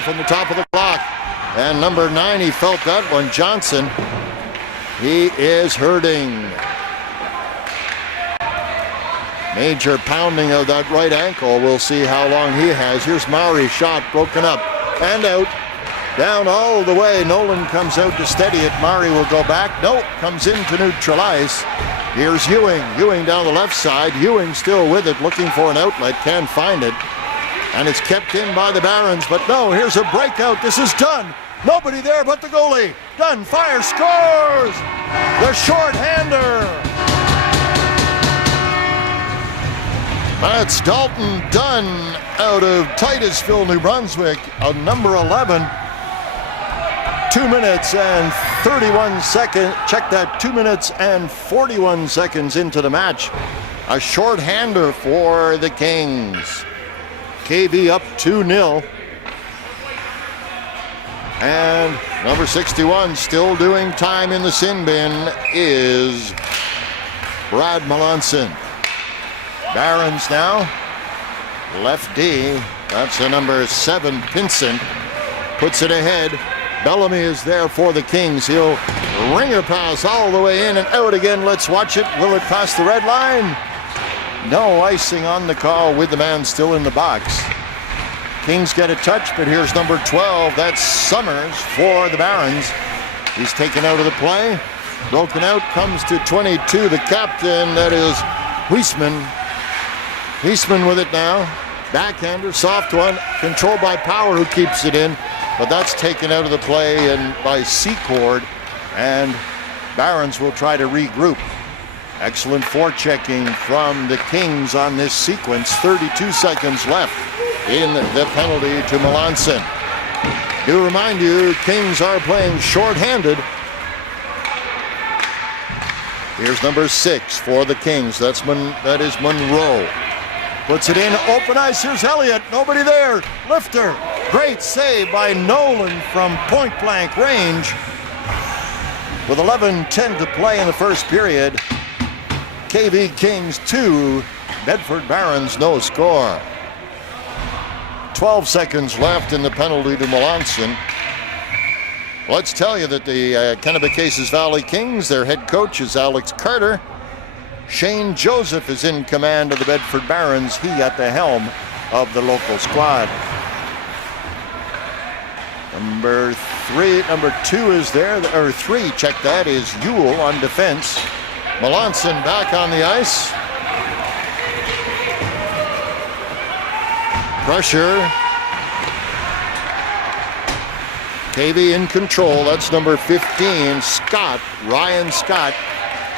from the top of the clock. And number 9, he felt that one, Johnson. He is hurting. Major pounding of that right ankle. We'll see how long he has. Here's Maury's shot, broken up and out. Down all the way. Nolan comes out to steady it. Maury will go back. Nope, comes in to neutralize. Here's Ewing. Ewing down the left side. Ewing still with it, looking for an outlet. Can't find it. And it's kept in by the Barons. But no, here's a breakout. This is Dunn. Nobody there but the goalie. Dunn fires, scores! The shorthander. That's Dalton Dunn out of Titusville, New Brunswick, number 11. 2 minutes and 31 seconds. Check that, 2 minutes and 41 seconds into the match. A shorthander for the Kings. KV up 2-0. And number 61 still doing time in the sin bin is Brad Melanson. Barons now. Left D. That's the number 7, Pinson. Puts it ahead. Bellamy is there for the Kings. He'll ring a pass all the way in and out again. Let's watch it. Will it pass the red line? No icing on the call with the man still in the box. Kings get a touch, but here's number 12. That's Summers for the Barons. He's taken out of the play. Broken out, comes to 22. The captain, that is Huisman. Huisman with it now. Backhander, soft one. Controlled by Power, who keeps it in. But that's taken out of the play and by Secord. And Barons will try to regroup. Excellent forechecking from the Kings on this sequence. 32 seconds left in the penalty to Melanson. Do remind you, Kings are playing shorthanded. Here's number 6 for the Kings. That is Monroe. Puts it in, open ice. Here's Elliott. Nobody there. Lifter. Great save by Nolan from point blank range. With 11:10 to play in the first period. KV Kings 2, Bedford Barons no score. 12 seconds left in the penalty to Melanson. Let's tell you that the Kennebecasis Valley Kings, their head coach is Alex Carter. Shane Joseph is in command of the Bedford Barons, he at the helm of the local squad. Number 2 is there, or 3, check that, is Ewell on defense. Melanson back on the ice. Pressure. KV in control. That's number 15, Scott, Ryan Scott.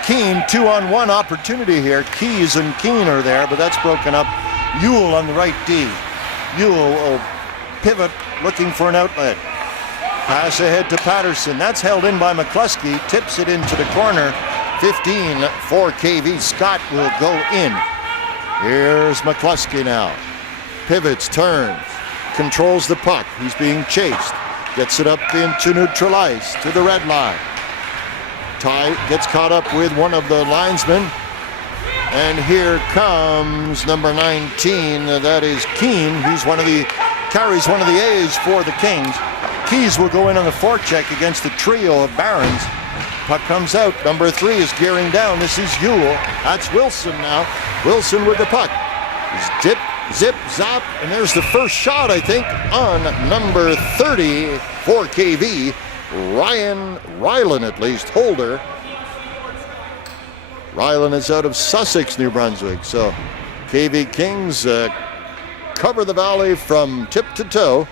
Keene, 2-on-1 opportunity here. Keys and Keene are there, but that's broken up. Ewell on the right D. Ewell will pivot, looking for an outlet. Pass ahead to Patterson. That's held in by McCluskey. Tips it into the corner. 15 for KV. Scott will go in. Here's McCluskey now. Pivots, turns, controls the puck. He's being chased. Gets it up into neutral ice to the red line. Ty gets caught up with one of the linesmen. And here comes number 19. That is Keene. He's carries one of the A's for the Kings. Keys will go in on the forecheck against the trio of Barons. Puck comes out. Number 3 is gearing down. This is Ewell. That's Wilson now. Wilson with the puck. He's dip, zip, zap, and there's the first shot, I think, on number 30 for KV. Ryan Rylan, at least, holder. Rylan is out of Sussex, New Brunswick. So KV Kings cover the valley from tip to toe.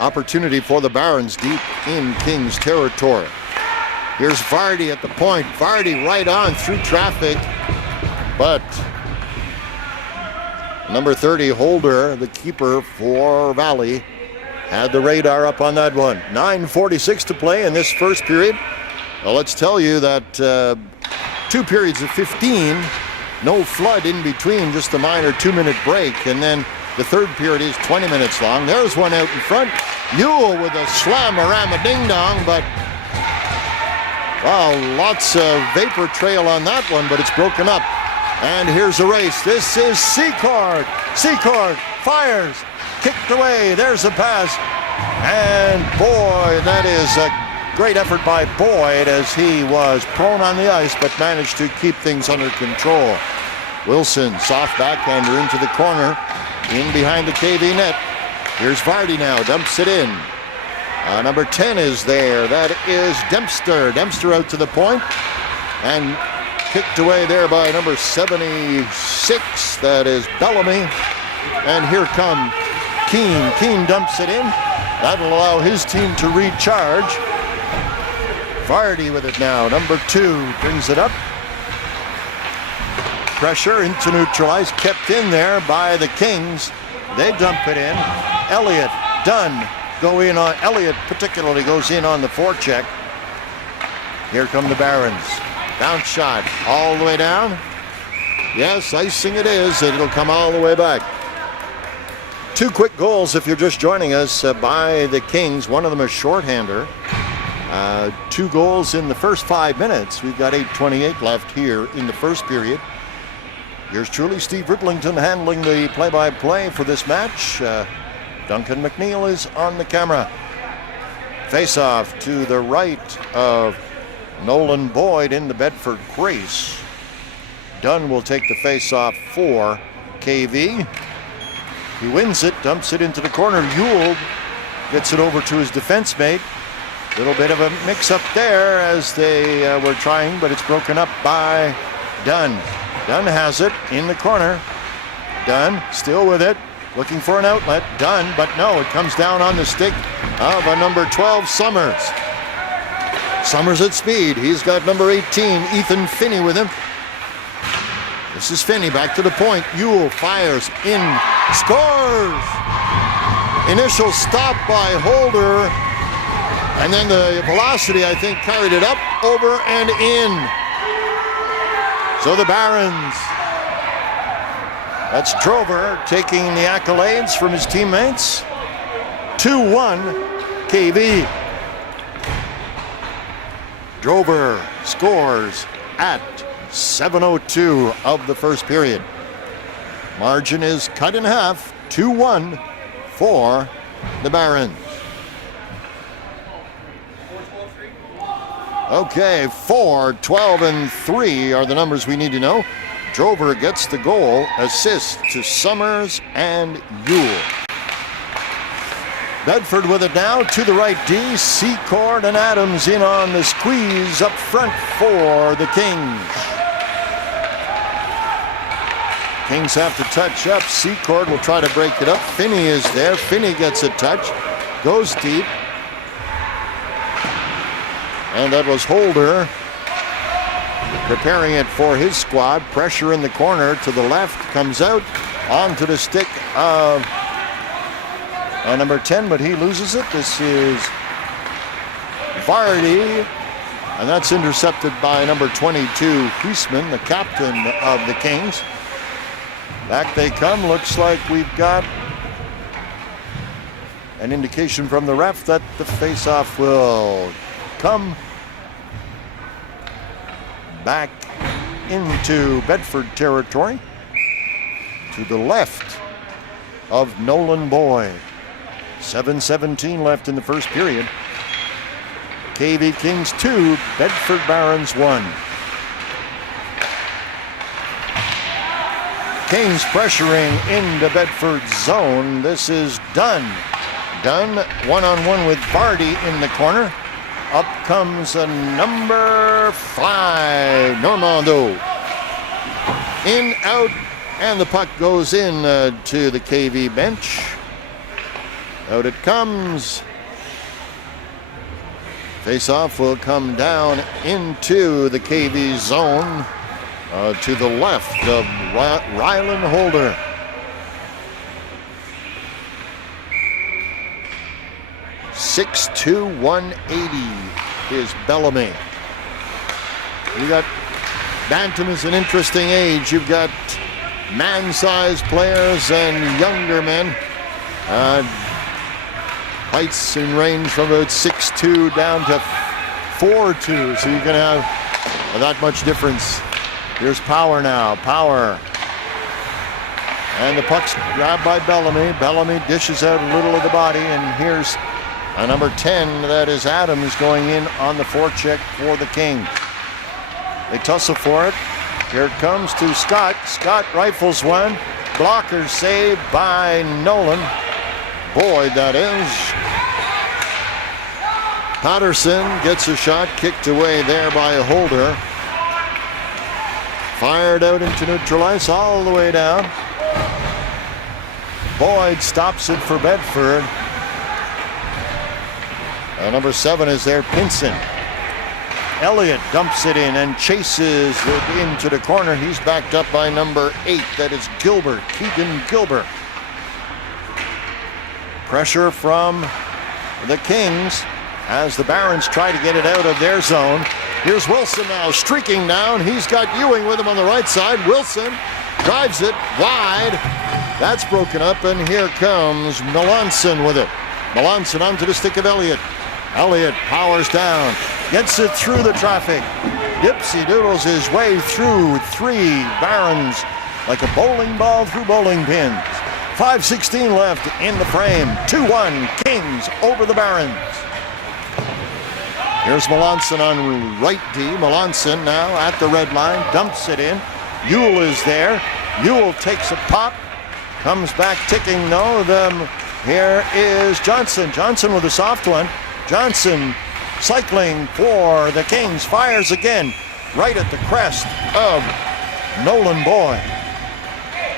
Opportunity for the Barons deep in Kings territory. Here's Vardy at the point. Vardy right on through traffic, but number 30 holder, the keeper for Valley, had the radar up on that one. 9:46 to play in this first period. Well, let's tell you that 2 periods of 15, no flood in between, just a minor 2-minute break, and then the third period is 20 minutes long. There's one out in front. Ewell with a slam-a-ram-a-ding-dong, but wow, lots of vapor trail on that one, but it's broken up. And here's a race. This is Secord. Secord fires. Kicked away. There's a pass. And boy, that is a great effort by Boyd as he was prone on the ice but managed to keep things under control. Wilson, soft backhander into the corner, in behind the KV net. Here's Vardy now, dumps it in. Number 10 is there. That is Dempster. Dempster out to the point and kicked away there by number 76. That is Bellamy. And here come Keane. Keane dumps it in. That'll allow his team to recharge. Vardy with it now. Number 2 brings it up. Pressure into neutralize, kept in there by the Kings. They dump it in. Elliott, Dunn go in on, Elliott particularly goes in on the forecheck. Here come the Barons. Bounce shot all the way down. Yes, icing it is. It'll come all the way back. 2 quick goals if you're just joining us by the Kings. One of them a shorthander. 2 goals in the first 5 minutes. We've got 8:28 left here in the first period. Here's truly Steve Riplington handling the play-by-play for this match. Duncan McNeil is on the camera. Face-off to the right of Nolan Boyd in the Bedford crease. Dunn will take the face-off for KV. He wins it, dumps it into the corner. Yule gets it over to his defense mate. Little bit of a mix-up there as they were trying, but it's broken up by Dunn. Dunn has it in the corner. Dunn still with it, looking for an outlet. Dunn, but no, it comes down on the stick of a number 12, Summers. Summers at speed. He's got number 18, Ethan Finney with him. This is Finney back to the point. Yule fires in, scores! Initial stop by Holder, and then the velocity, I think, carried it up, over, and in. So the Barons, that's Drover taking the accolades from his teammates. 2-1 KV. Drover scores at 7:02 of the first period. Margin is cut in half, 2-1 for the Barons. Okay, 4, 12, and 3 are the numbers we need to know. Drover gets the goal, assist to Summers and Yule. Bedford with it now to the right D. Secord and Adams in on the squeeze up front for the Kings. Kings have to touch up. Secord will try to break it up. Finney is there. Finney gets a touch, goes deep. And that was Holder preparing it for his squad. Pressure in the corner to the left, comes out onto the stick of number 10, but he loses it. This is Vardy, and that's intercepted by number 22, Huisman, the captain of the Kings. Back they come. Looks like we've got an indication from the ref that the face-off will come back into Bedford territory to the left of Nolan Boyd. 7:17 left in the first period. KV Kings 2, Bedford Barons 1. Kings pressuring into Bedford's zone. This is Dunn. Dunn one-on-one with Vardy in the corner. Up comes a number 5, Normando. In, out, and the puck goes in to the KV bench. Out it comes. Face-off will come down into the KV zone to the left of Rylan Holder. .6'2", 180 is Bellamy. You got Bantam is an interesting age. You've got man-sized players and younger men. Heights in range from about 6'2" down to 4'2", so you can have that much difference Here's Power now. Power. And the puck's grabbed by Bellamy. Bellamy dishes out a little of the body, and here's a number 10. That is Adams going in on the forecheck for the Kings. They tussle for it. Here it comes to Scott. Scott rifles one. Blocker saved by Nolan. Boyd, that is. Patterson gets a shot kicked away there by Holder. Fired out into neutral ice all the way down. Boyd stops it for Bedford. Number 7 is there, Pinson. Elliott dumps it in and chases it into the corner. He's backed up by number 8. That is Gilbert, Keegan Gilbert. Pressure from the Kings as the Barons try to get it out of their zone. Here's Wilson now streaking down. He's got Ewing with him on the right side. Wilson drives it wide. That's broken up, and here comes Melanson with it. Melanson onto the stick of Elliott. Elliott powers down, gets it through the traffic. Dipsy doodles his way through 3 Barons like a bowling ball through bowling pins. 5:16 left in the frame. 2-1 Kings over the Barons. Here's Melanson on right D. Melanson now at the red line, dumps it in. Ewell is there. Ewell takes a pop, comes back ticking. No, here is Johnson. Johnson with a soft one. Johnson cycling for the Kings, fires again right at the crest of Nolan Boyd.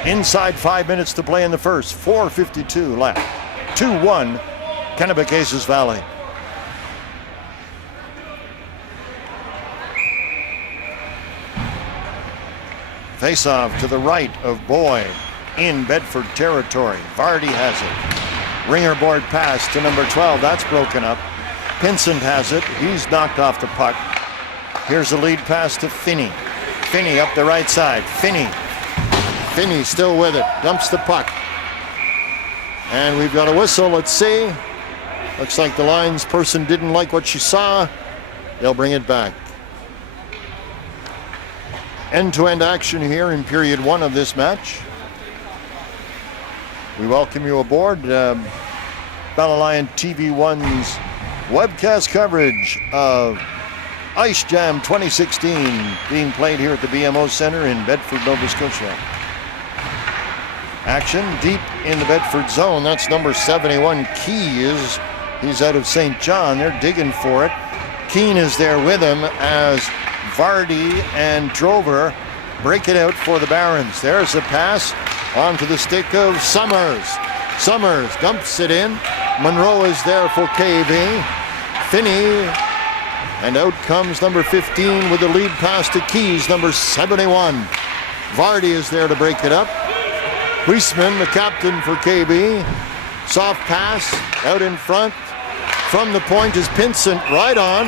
Inside 5 minutes to play in the first. 4:52 left. 2-1 Kennebecasis Valley. Face-off to the right of Boyd in Bedford territory. Vardy has it. Ringer board pass to number 12. That's broken up. Pinsent has it. He's knocked off the puck. Here's a lead pass to Finney. Finney up the right side. Finney still with it. Dumps the puck. And we've got a whistle. Let's see. Looks like the lines person didn't like what she saw. They'll bring it back. End-to-end action here in period 1 of this match. We welcome you aboard Battle Lion TV1's webcast coverage of Ice Jam 2016 being played here at the BMO Center in Bedford, Nova Scotia. Action deep in the Bedford zone. That's number 71, Keys. He's out of St. John. They're digging for it. Keane is there with him as Vardy and Drover break it out for the Barons. There's a pass onto the stick of Summers. Summers dumps it in. Monroe is there for KV. Finney. And out comes number 15 with the lead pass to Keys, number 71. Vardy is there to break it up. Huisman, the captain for KB. Soft pass out in front. From the point is Pinsent right on.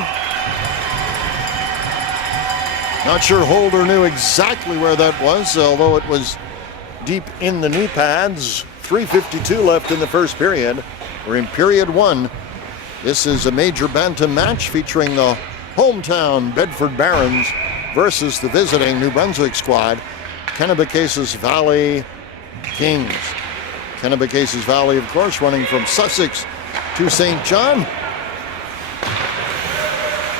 Not sure Holder knew exactly where that was, although it was deep in the knee pads. 3:52 left in the first period. We're in period 1. This is a major bantam match featuring the hometown Bedford Barons versus the visiting New Brunswick squad, Kennebecasis Valley Kings. Kennebecasis Valley, of course, running from Sussex to St. John,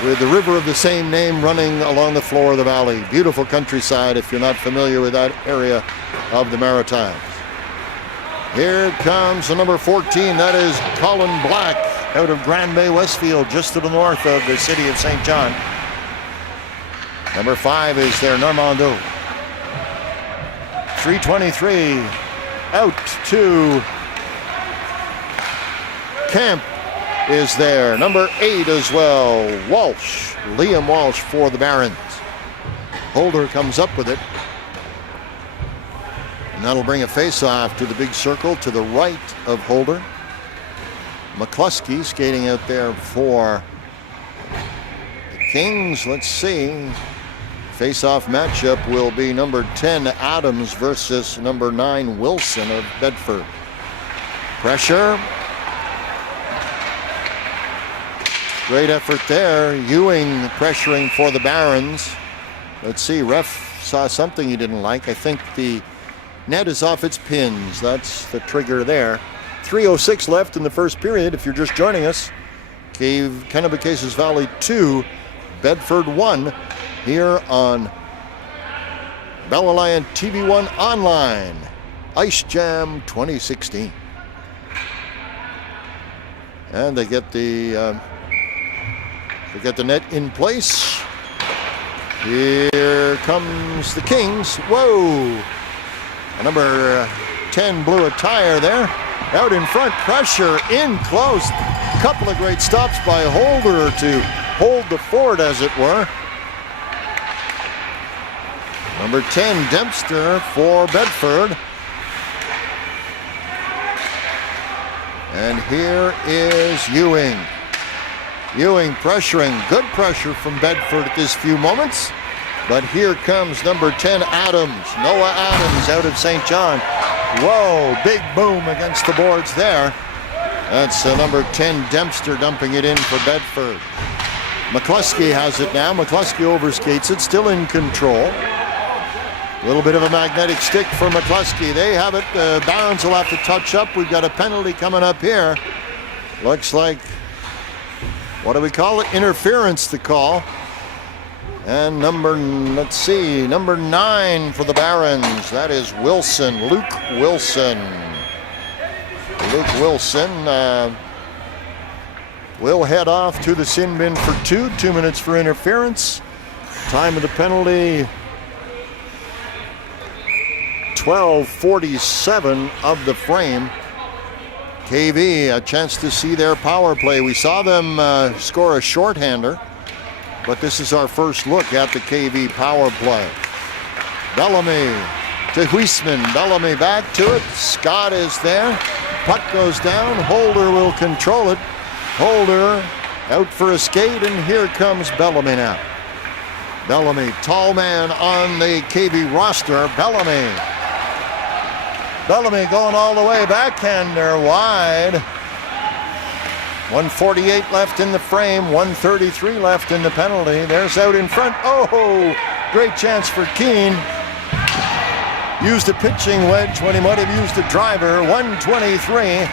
with the river of the same name running along the floor of the valley. Beautiful countryside if you're not familiar with that area of the Maritimes. Here comes the number 14. That is Colin Black out of Grand Bay, Westfield, just to the north of the city of St. John. Number 5 is there, Normando. 3:23 out to Camp is there. Number 8 as well, Walsh, Liam Walsh for the Barons. Holder comes up with it. And that'll bring a face-off to the big circle to the right of Holder. McCluskey skating out there for the Kings. Let's see. Face-off matchup will be number 10 Adams versus number 9 Wilson of Bedford. Pressure. Great effort there. Ewing pressuring for the Barons. Let's see, ref saw something he didn't like. I think the net is off its pins. That's the trigger there. 3:06 left in the first period. If you're just joining us, Kennebecasis Valley 2, Bedford 1, here on Bell Alliant TV1 Online, Ice Jam 2016. And they get the net in place. Here comes the Kings. Whoa! Number 10 blew a tire there. Out in front, pressure in close. A couple of great stops by Holder to hold the fort, as it were. Number 10, Dempster for Bedford. And here is Ewing. Ewing pressuring, good pressure from Bedford at this few moments. But here comes number 10, Adams. Noah Adams out of St. John. Whoa, big boom against the boards there. That's number 10, Dempster, dumping it in for Bedford. McCluskey has it now. McCluskey overskates it, still in control. A little bit of a magnetic stick for McCluskey. They have it. Barons will have to touch up. We've got a penalty coming up here. Looks like, what do we call it? Interference to call. And number 9 for the Barons. That is Wilson, Luke Wilson. Luke Wilson will head off to the sin bin for 2 minutes for interference. Time of the penalty, 12:47 of the frame. KV, a chance to see their power play. We saw them score a shorthander, but this is our first look at the KV power play. Bellamy to Huisman. Bellamy back to it. Scott is there. Puck goes down. Holder will control it. Holder out for a skate, and here comes Bellamy now. Bellamy, tall man on the KV roster. Bellamy going all the way. Backhander wide. 1:48 left in the frame. 1:33 left in the penalty. There's out in front. Oh, great chance for Keene. Used a pitching wedge when he might have used a driver. 1:23.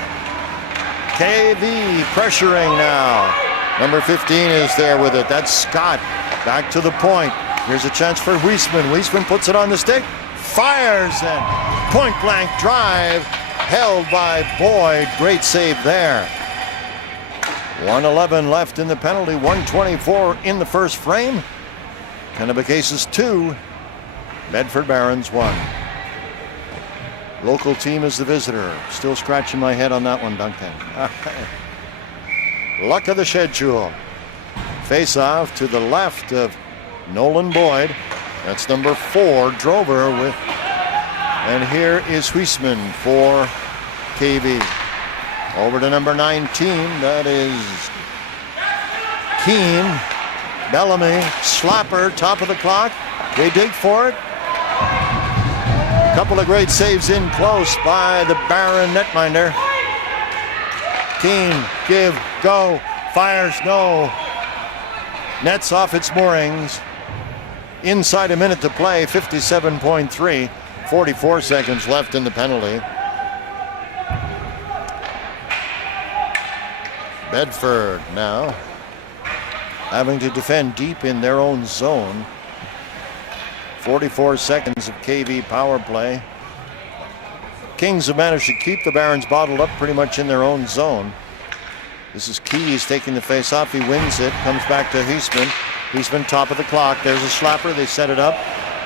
KV pressuring now. Number 15 is there with it. That's Scott. Back to the point. Here's a chance for Huisman. Huisman puts it on the stick. Fires and point blank drive. Held by Boyd. Great save there. 1:11 left in the penalty. 1:24 in the first frame. Kennebecasis 2. Bedford Barons 1. Local team is the visitor. Still scratching my head on that one, Duncan. Luck of the schedule. Face off to the left of Nolan Boyd. That's number 4, Drover with. And here is Huisman for KV. Over to number 19. That is Keene. Bellamy. Slapper, top of the clock. They dig for it. Couple of great saves in close by the Baron netminder. Keene, give, go, fires, no. Nets off its moorings. Inside a minute to play, 57.3. 44 seconds left in the penalty. Bedford now having to defend deep in their own zone. 44 seconds of KV power play. Kings have managed to keep the Barons bottled up pretty much in their own zone. This is Keys taking the face-off. He wins it. Comes back to Huisman. Huisman top of the clock. There's a slapper. They set it up.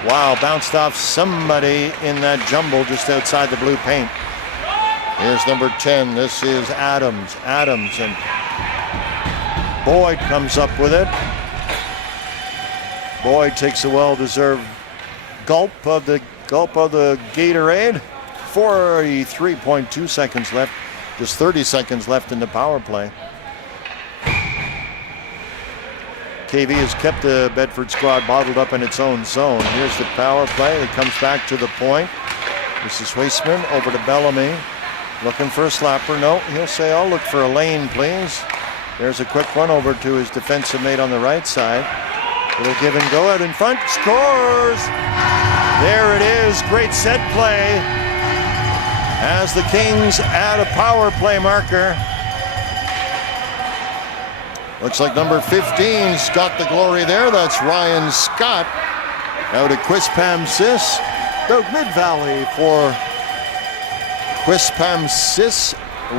Wow, bounced off somebody in that jumble just outside the blue paint. Here's number 10. This is Adams. Adams and Boyd comes up with it. Boyd takes a well-deserved gulp of the Gatorade. 43.2 seconds left. Just 30 seconds left in the power play. KV has kept the Bedford squad bottled up in its own zone. Here's the power play. It comes back to the point. This is Huisman over to Bellamy. Looking for a slapper. No, he'll say, I'll look for a lane, please. There's a quick one over to his defensive mate on the right side. Little give and go out in front. Scores! There it is. Great set play as the Kings add a power play marker. Looks like number 15's got the glory there. That's Ryan Scott out at Quispamsis. The Mid-Valley for Quispamsis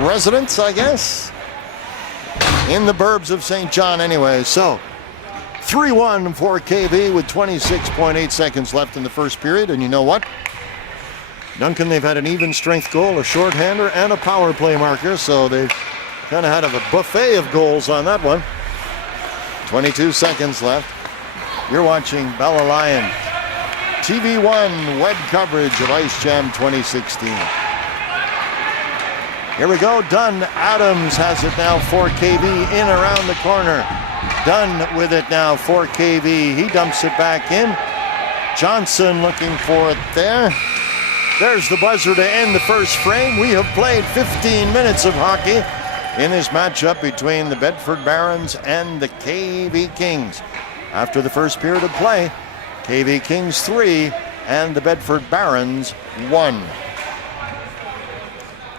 residents, I guess. In the burbs of St. John anyway. So 3-1 for KV with 26.8 seconds left in the first period. And you know what? Duncan, they've had an even strength goal, a shorthander, and a power play marker. So they've kind of had a buffet of goals on that one. 22 seconds left. You're watching Bella Lion. TV1 web coverage of Ice Jam 2016. Here we go. Dunn. Adams has it now for KV in around the corner. Dunn with it now for KV. He dumps it back in. Johnson looking for it there. There's the buzzer to end the first frame. We have played 15 minutes of hockey in this matchup between the Bedford Barons and the KV Kings. After the first period of play, KV Kings 3 and the Bedford Barons 1.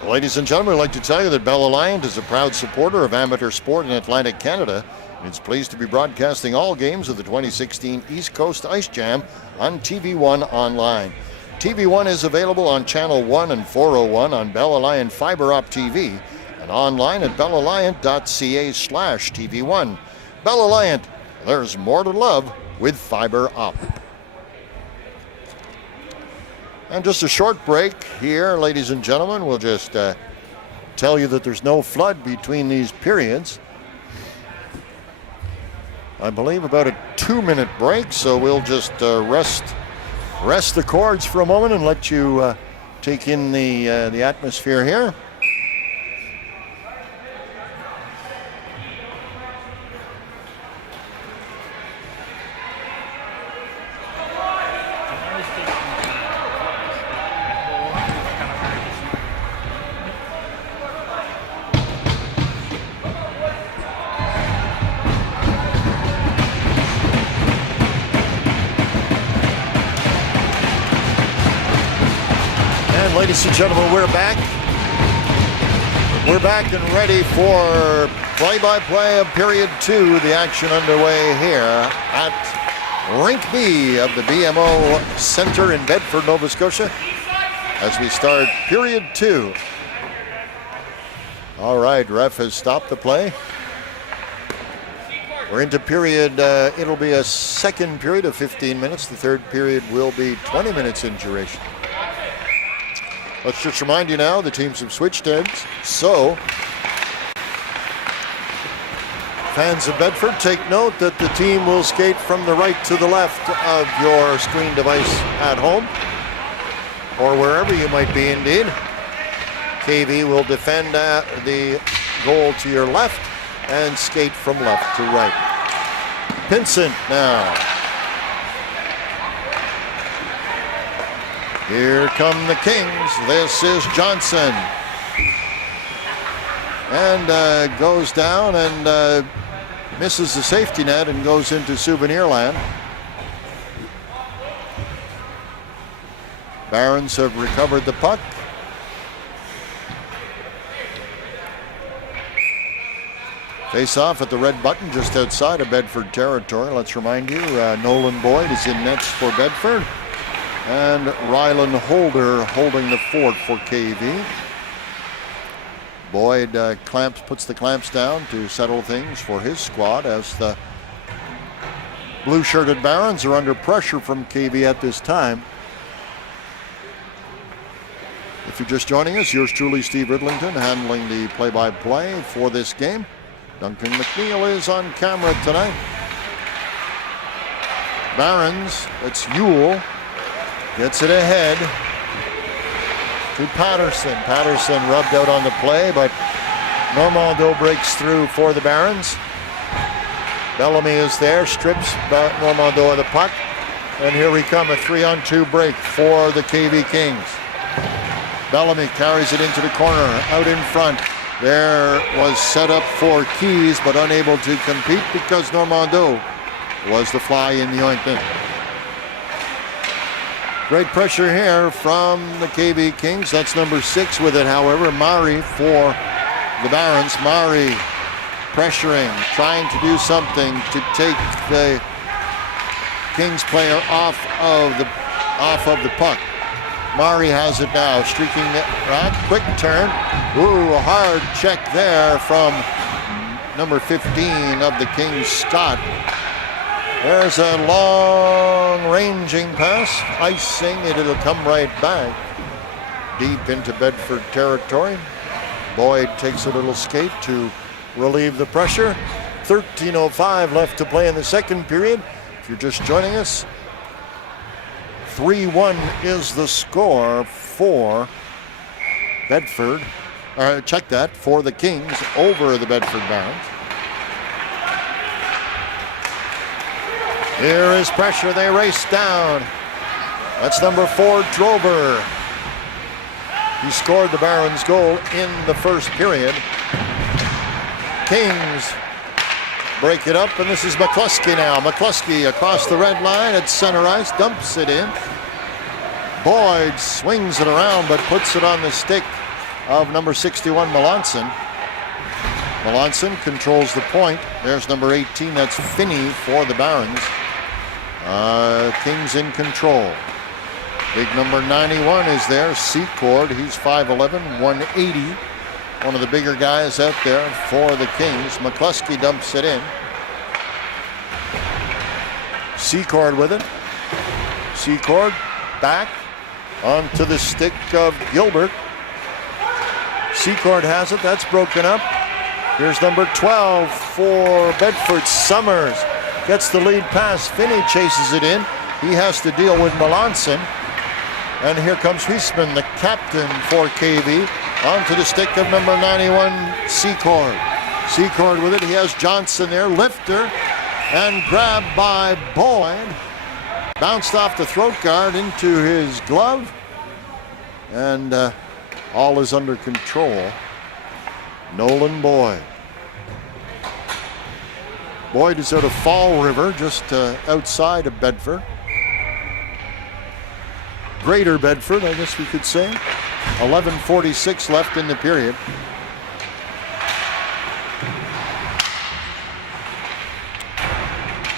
Ladies and gentlemen, I'd like to tell you that Bell Alliant is a proud supporter of amateur sport in Atlantic Canada, and it's pleased to be broadcasting all games of the 2016 East Coast Ice Jam on TV1 online. TV1 is available on Channel 1 and 401 on Bell Alliant Fiber Op TV and online at bellalliant.ca/TV1. Bell Alliant, there's more to love with Fiber Op. And just a short break here, ladies and gentlemen. We'll just tell you that there's no flood between these periods. I believe about a 2-minute break, so we'll just rest the cords for a moment and let you take in the atmosphere here. Ladies and gentlemen, we're back. We're back and ready for play-by-play of period 2. The action underway here at Rink B of the BMO Center in Bedford, Nova Scotia, as we start period 2. All right, ref has stopped the play. We're into period, it'll be a second period of 15 minutes. The third period will be 20 minutes in duration. Let's just remind you now, the teams have switched ends, so fans of Bedford, take note that the team will skate from the right to the left of your screen device at home, or wherever you might be indeed. KV will defend the goal to your left and skate from left to right. Pinsent now. Here come the Kings. This is Johnson. And goes down and misses the safety net and goes into souvenir land. Barons have recovered the puck. Face off at the red button just outside of Bedford territory. Let's remind you, Nolan Boyd is in nets for Bedford. And Rylan Holder holding the fort for KV. Boyd puts the clamps down to settle things for his squad as the blue-shirted Barons are under pressure from KV at this time. If you're just joining us, yours truly, Steve Ridlington, handling the play-by-play for this game. Duncan McNeil is on camera tonight. Barons, it's Yule. Gets it ahead to Patterson. Patterson rubbed out on the play, but Normando breaks through for the Barons. Bellamy is there, strips Normando of the puck. And here we come, a 3-on-2 break for the KV Kings. Bellamy carries it into the corner, out in front. There was set up for Keys, but unable to compete because Normando was the fly in the ointment. Great pressure here from the KV Kings. That's number 6 with it, however. Mari for the Barons. Mari pressuring, trying to do something to take the Kings player off of the puck. Mari has it now, streaking it right. Quick turn. Ooh, a hard check there from number 15 of the Kings, Scott. There's a long-ranging pass, icing it. It'll come right back deep into Bedford territory. Boyd takes a little skate to relieve the pressure. 13:05 left to play in the second period. If you're just joining us, 3-1 is the score for Bedford. Check that, for the Kings over the Bedford Barons. Here is pressure. They race down. That's number 4, Drober. He scored the Barons' goal in the first period. Kings break it up, and this is McCluskey now. McCluskey across the red line at center ice, dumps it in. Boyd swings it around, but puts it on the stick of number 61, Melanson. Melanson controls the point. There's number 18, that's Finney for the Barons. Kings in control. Big number 91 is there, Secord. He's 5'11", 180. One of the bigger guys out there for the Kings. McCluskey dumps it in. Secord with it. Secord back onto the stick of Gilbert. Secord has it. That's broken up. Here's number 12 for Bedford, Summers. Gets the lead pass. Finney chases it in. He has to deal with Melanson. And here comes Huisman, the captain for KV, onto the stick of number 91, Secord. Secord with it. He has Johnson there. Lifter. And grabbed by Boyd. Bounced off the throat guard into his glove. And all is under control. Nolan Boyd. Boyd is out of Fall River, just outside of Bedford. Greater Bedford, I guess we could say. 11:46 left in the period.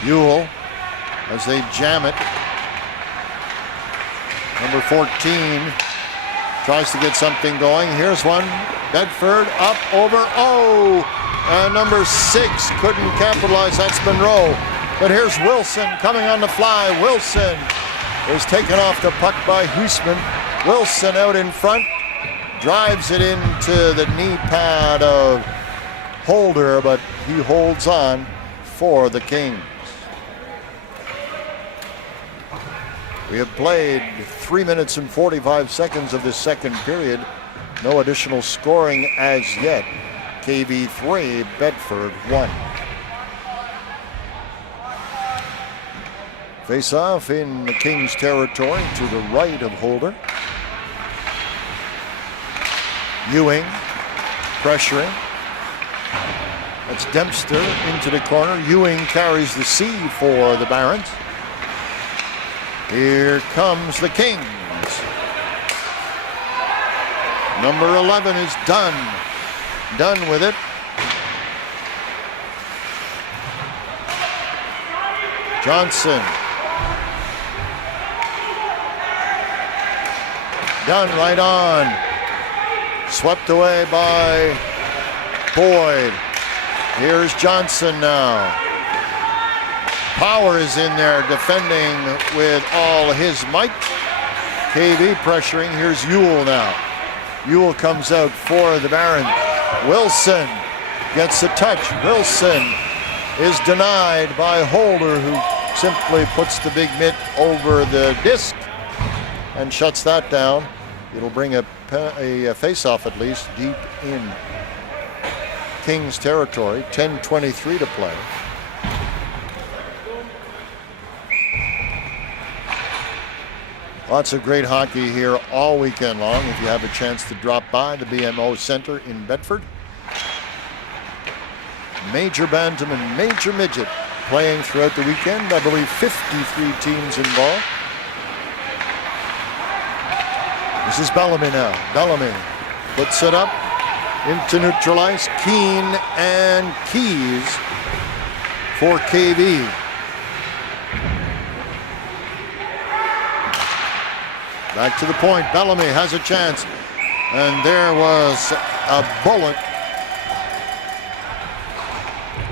Ewell, as they jam it. Number 14 tries to get something going. Here's one. Bedford up over. Oh! And number 6 couldn't capitalize. That's Monroe. But here's Wilson coming on the fly. Wilson is taken off the puck by Huisman. Wilson out in front. Drives it into the knee pad of Holder, but he holds on for the Kings. We have played 3 minutes and 45 seconds of this second period. No additional scoring as yet. KV 3, Bedford 1. Face off in the Kings territory to the right of Holder. Ewing pressuring. That's Dempster into the corner. Ewing carries the C for the Barons. Here comes the Kings. Number 11 is done. Done with it. Johnson. Done right on. Swept away by Boyd. Here's Johnson now. Power is in there defending with all his might. KV pressuring. Here's Ewell now. Ewell comes out for the Barons. Wilson gets a touch. Wilson is denied by Holder, who simply puts the big mitt over the disc and shuts that down. It'll bring a face-off at least deep in Kings territory. 10:23 to play. Lots of great hockey here all weekend long. If you have a chance to drop by the BMO Center in Bedford. Major bantam and major midget playing throughout the weekend. I believe 53 teams involved. This is Bellamy now. Bellamy puts it up into neutral ice. Keane and Keys for KV. Back to the point. Bellamy has a chance. And there was a bullet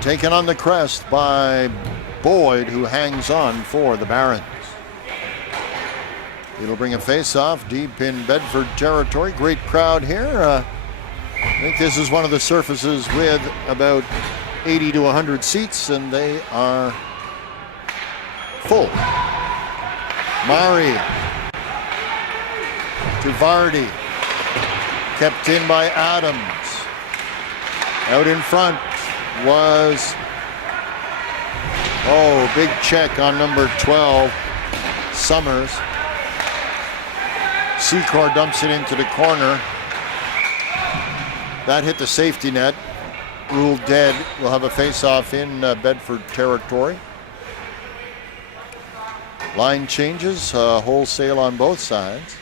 taken on the crest by Boyd, who hangs on for the Barons. It'll bring a face-off deep in Bedford territory. Great crowd here. I think this is one of the surfaces with about 80 to 100 seats, and they are full. Mari to Vardy. Kept in by Adams. Out in front was, big check on number 12, Summers. Secor dumps it into the corner. That hit the safety net. Ruled dead. We'll have a face-off in Bedford territory. Line changes wholesale on both sides.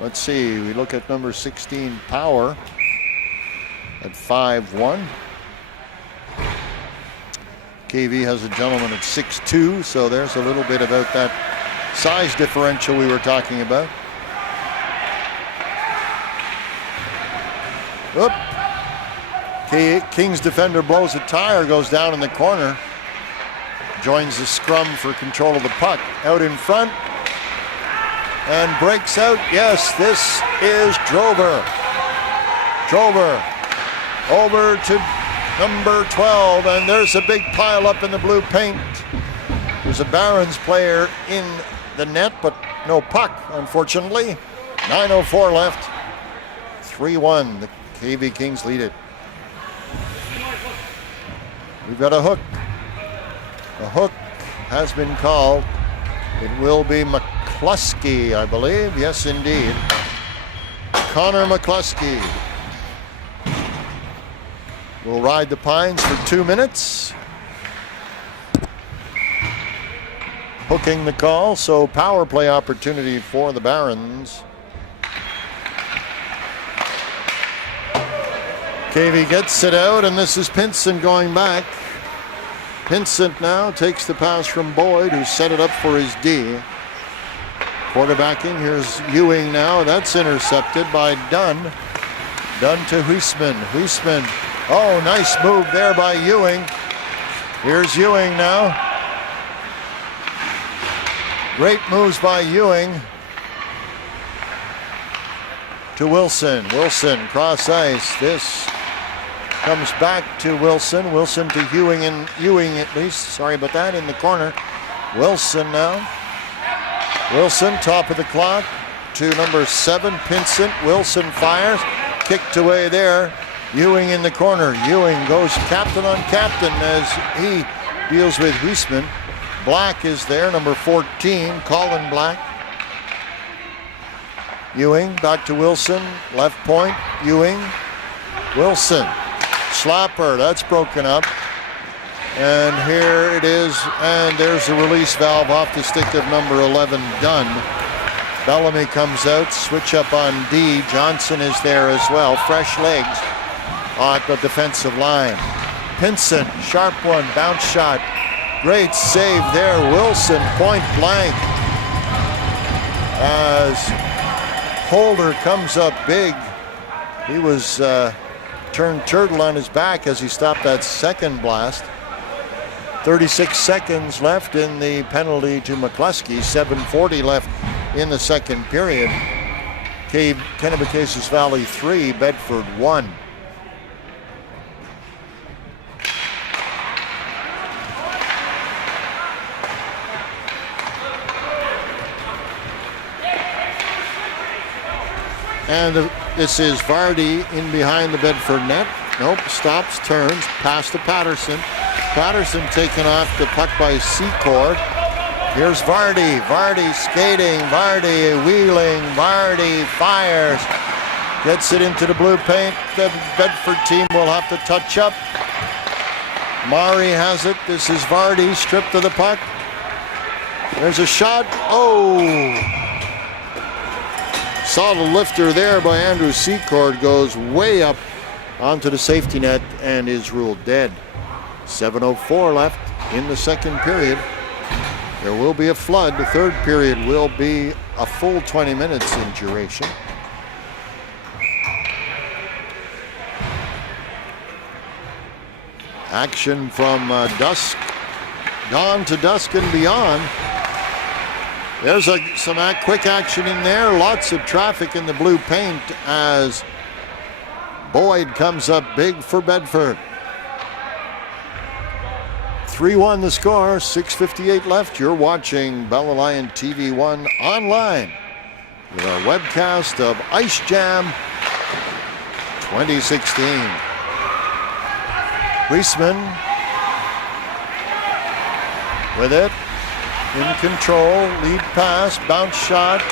Let's see, we look at number 16, Power, at 5'1". KV has a gentleman at 6'2", so there's a little bit about that size differential we were talking about. Oop. King's defender blows a tire, goes down in the corner. Joins the scrum for control of the puck. Out in front. And breaks out. Yes, this is Drover. Drover over to number 12, and there's a big pile up in the blue paint. There's a Barons player in the net, but no puck, unfortunately. 9:04 left. 3-1. The KV Kings lead it. We've got a hook. A hook has been called. It will be McCluskey, I believe. Yes, indeed. Connor McCluskey will ride the Pines for 2 minutes. Hooking the call, so power play opportunity for the Barons. KV gets it out, and this is Pinson going back. Pinson now takes the pass from Boyd, who set it up for his D. Quarterbacking, here's Ewing now. That's intercepted by Dunn. Dunn to Huisman. Huisman, nice move there by Ewing. Here's Ewing now. Great moves by Ewing. To Wilson. Wilson, cross ice. This comes back to Wilson. Wilson to Ewing, and Ewing at least. Sorry about that, in the corner. Wilson now. Wilson, top of the clock, to number 7, Pinson. Wilson fires, kicked away there. Ewing in the corner. Ewing goes captain on captain as he deals with Huisman. Black is there, number 14, Colin Black. Ewing back to Wilson, left point. Ewing, Wilson, slapper, that's broken up. And here it is, and there's the release valve off the stick of number 11, Dunn. Bellamy comes out, switch up on D. Johnson is there as well. Fresh legs on the defensive line. Pinson, sharp one, bounce shot. Great save there. Wilson, point blank. As Holder comes up big. He was turned turtle on his back as he stopped that second blast. 36 seconds left in the penalty to McCluskey. 7:40 left in the second period. Kennebecasis Valley 3, Bedford 1. And this is Vardy in behind the Bedford net. Nope, stops, turns, pass to Patterson. Patterson taken off the puck by Secor. Here's Vardy. Vardy skating. Vardy wheeling. Vardy fires. Gets it into the blue paint. The Bedford team will have to touch up. Mari has it. This is Vardy, stripped of the puck. There's a shot. Oh! Solid lifter there by Andrew Secord, goes way up onto the safety net and is ruled dead. 7:04 left in the second period. There will be a flood. The third period will be a full 20 minutes in duration. Action from dawn to dusk and beyond. There's some quick action in there. Lots of traffic in the blue paint as Boyd comes up big for Bedford. 3-1 the score, 6:58 left. You're watching Bell Lion TV1 online with our webcast of Ice Jam 2016. Reisman with it, in control, lead pass, bounce shot.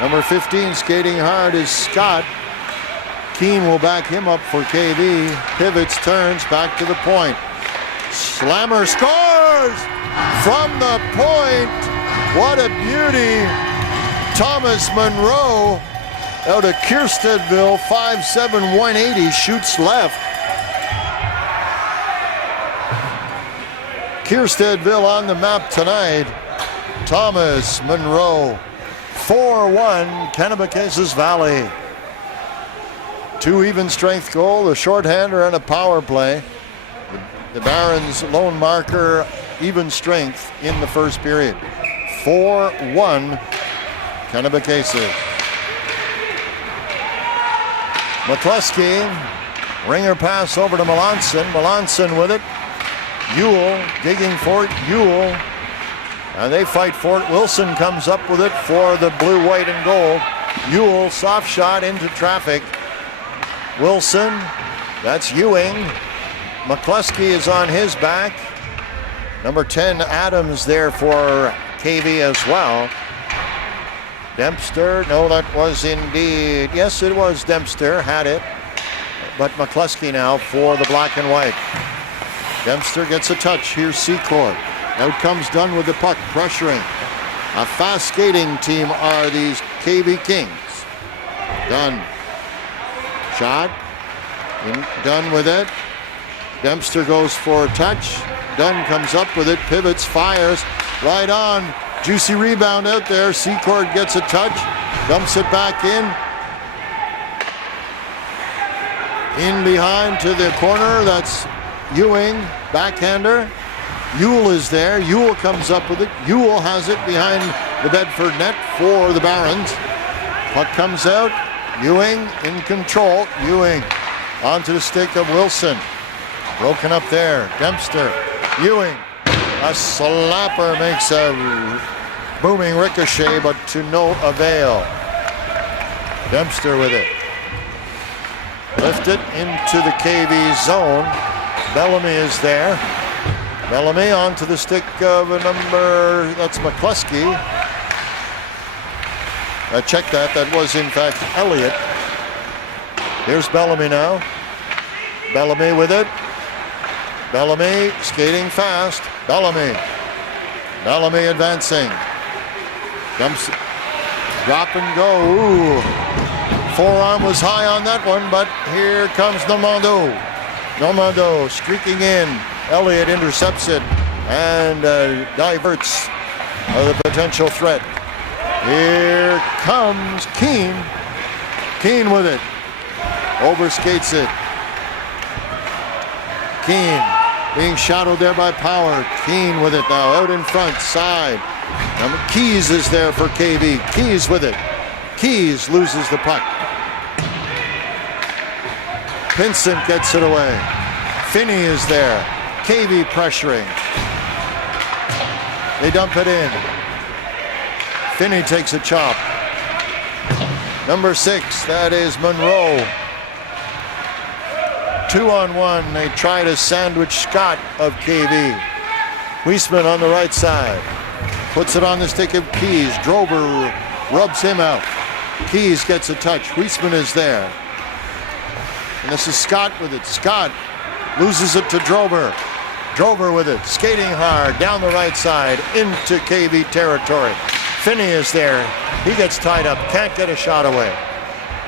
Number 15 skating hard is Scott. Keane will back him up for KV. Pivots, turns, back to the point. Slammer scores from the point. What a beauty. Thomas Monroe out of Kierstedville, 5'7", 180, shoots left. Kierstedville on the map tonight. Thomas Monroe, 4-1, Kennebecasis Valley. 2 even strength goal, a shorthander and a power play. The Barons lone marker, even strength in the first period. 4-1, Kennebecasis. McCluskey, ringer pass over to Melanson. Melanson with it. Ewell digging for it. Ewell. And they fight for it. Wilson comes up with it for the blue, white, and gold. Ewell, soft shot into traffic. Wilson, that's Ewing. McCluskey is on his back. Number 10, Adams there for KV as well. Dempster, no, that was indeed, yes, it was Dempster, had it. But McCluskey now for the black and white. Dempster gets a touch. Here's Secord. Out comes Dunn with the puck, pressuring. A fast skating team are these KV Kings. Dunn. Shot. Dunn with it. Dempster goes for a touch. Dunn comes up with it, pivots, fires. Right on. Juicy rebound out there. Secord gets a touch. Dumps it back in. In behind to the corner. That's Ewing, backhander. Ewell is there. Ewell comes up with it. Ewell has it behind the Bedford net for the Barons. Puck comes out. Ewing in control. Ewing onto the stick of Wilson. Broken up there. Dempster. Ewing. A slapper makes a booming ricochet, but to no avail. Dempster with it. Lift it into the KV zone. Bellamy is there. Bellamy onto the stick of a number, that's McCluskey. I checked that, that was in fact Elliott. Here's Bellamy now. Bellamy with it. Bellamy skating fast. Bellamy. Bellamy advancing. Dumps, drop and go. Ooh. Forearm was high on that one, but here comes Normando. Normando streaking in. Elliott intercepts it and diverts the potential threat. Here comes Keane. Keane with it. Overskates it. Keane being shadowed there by Power. Keane with it now out in front, side. Keys is there for KV. Keys with it. Keys loses the puck. Vincent gets it away. Finney is there. KV pressuring. They dump it in. Finney takes a chop. Number 6, that is Monroe. 2-on-1. They try to sandwich Scott of KV. Weisman on the right side. Puts it on the stick of Keys. Drober rubs him out. Keys gets a touch. Weisman is there. And this is Scott with it. Scott loses it to Drober. Drover with it, skating hard down the right side into KV territory. Finney is there. He gets tied up, can't get a shot away.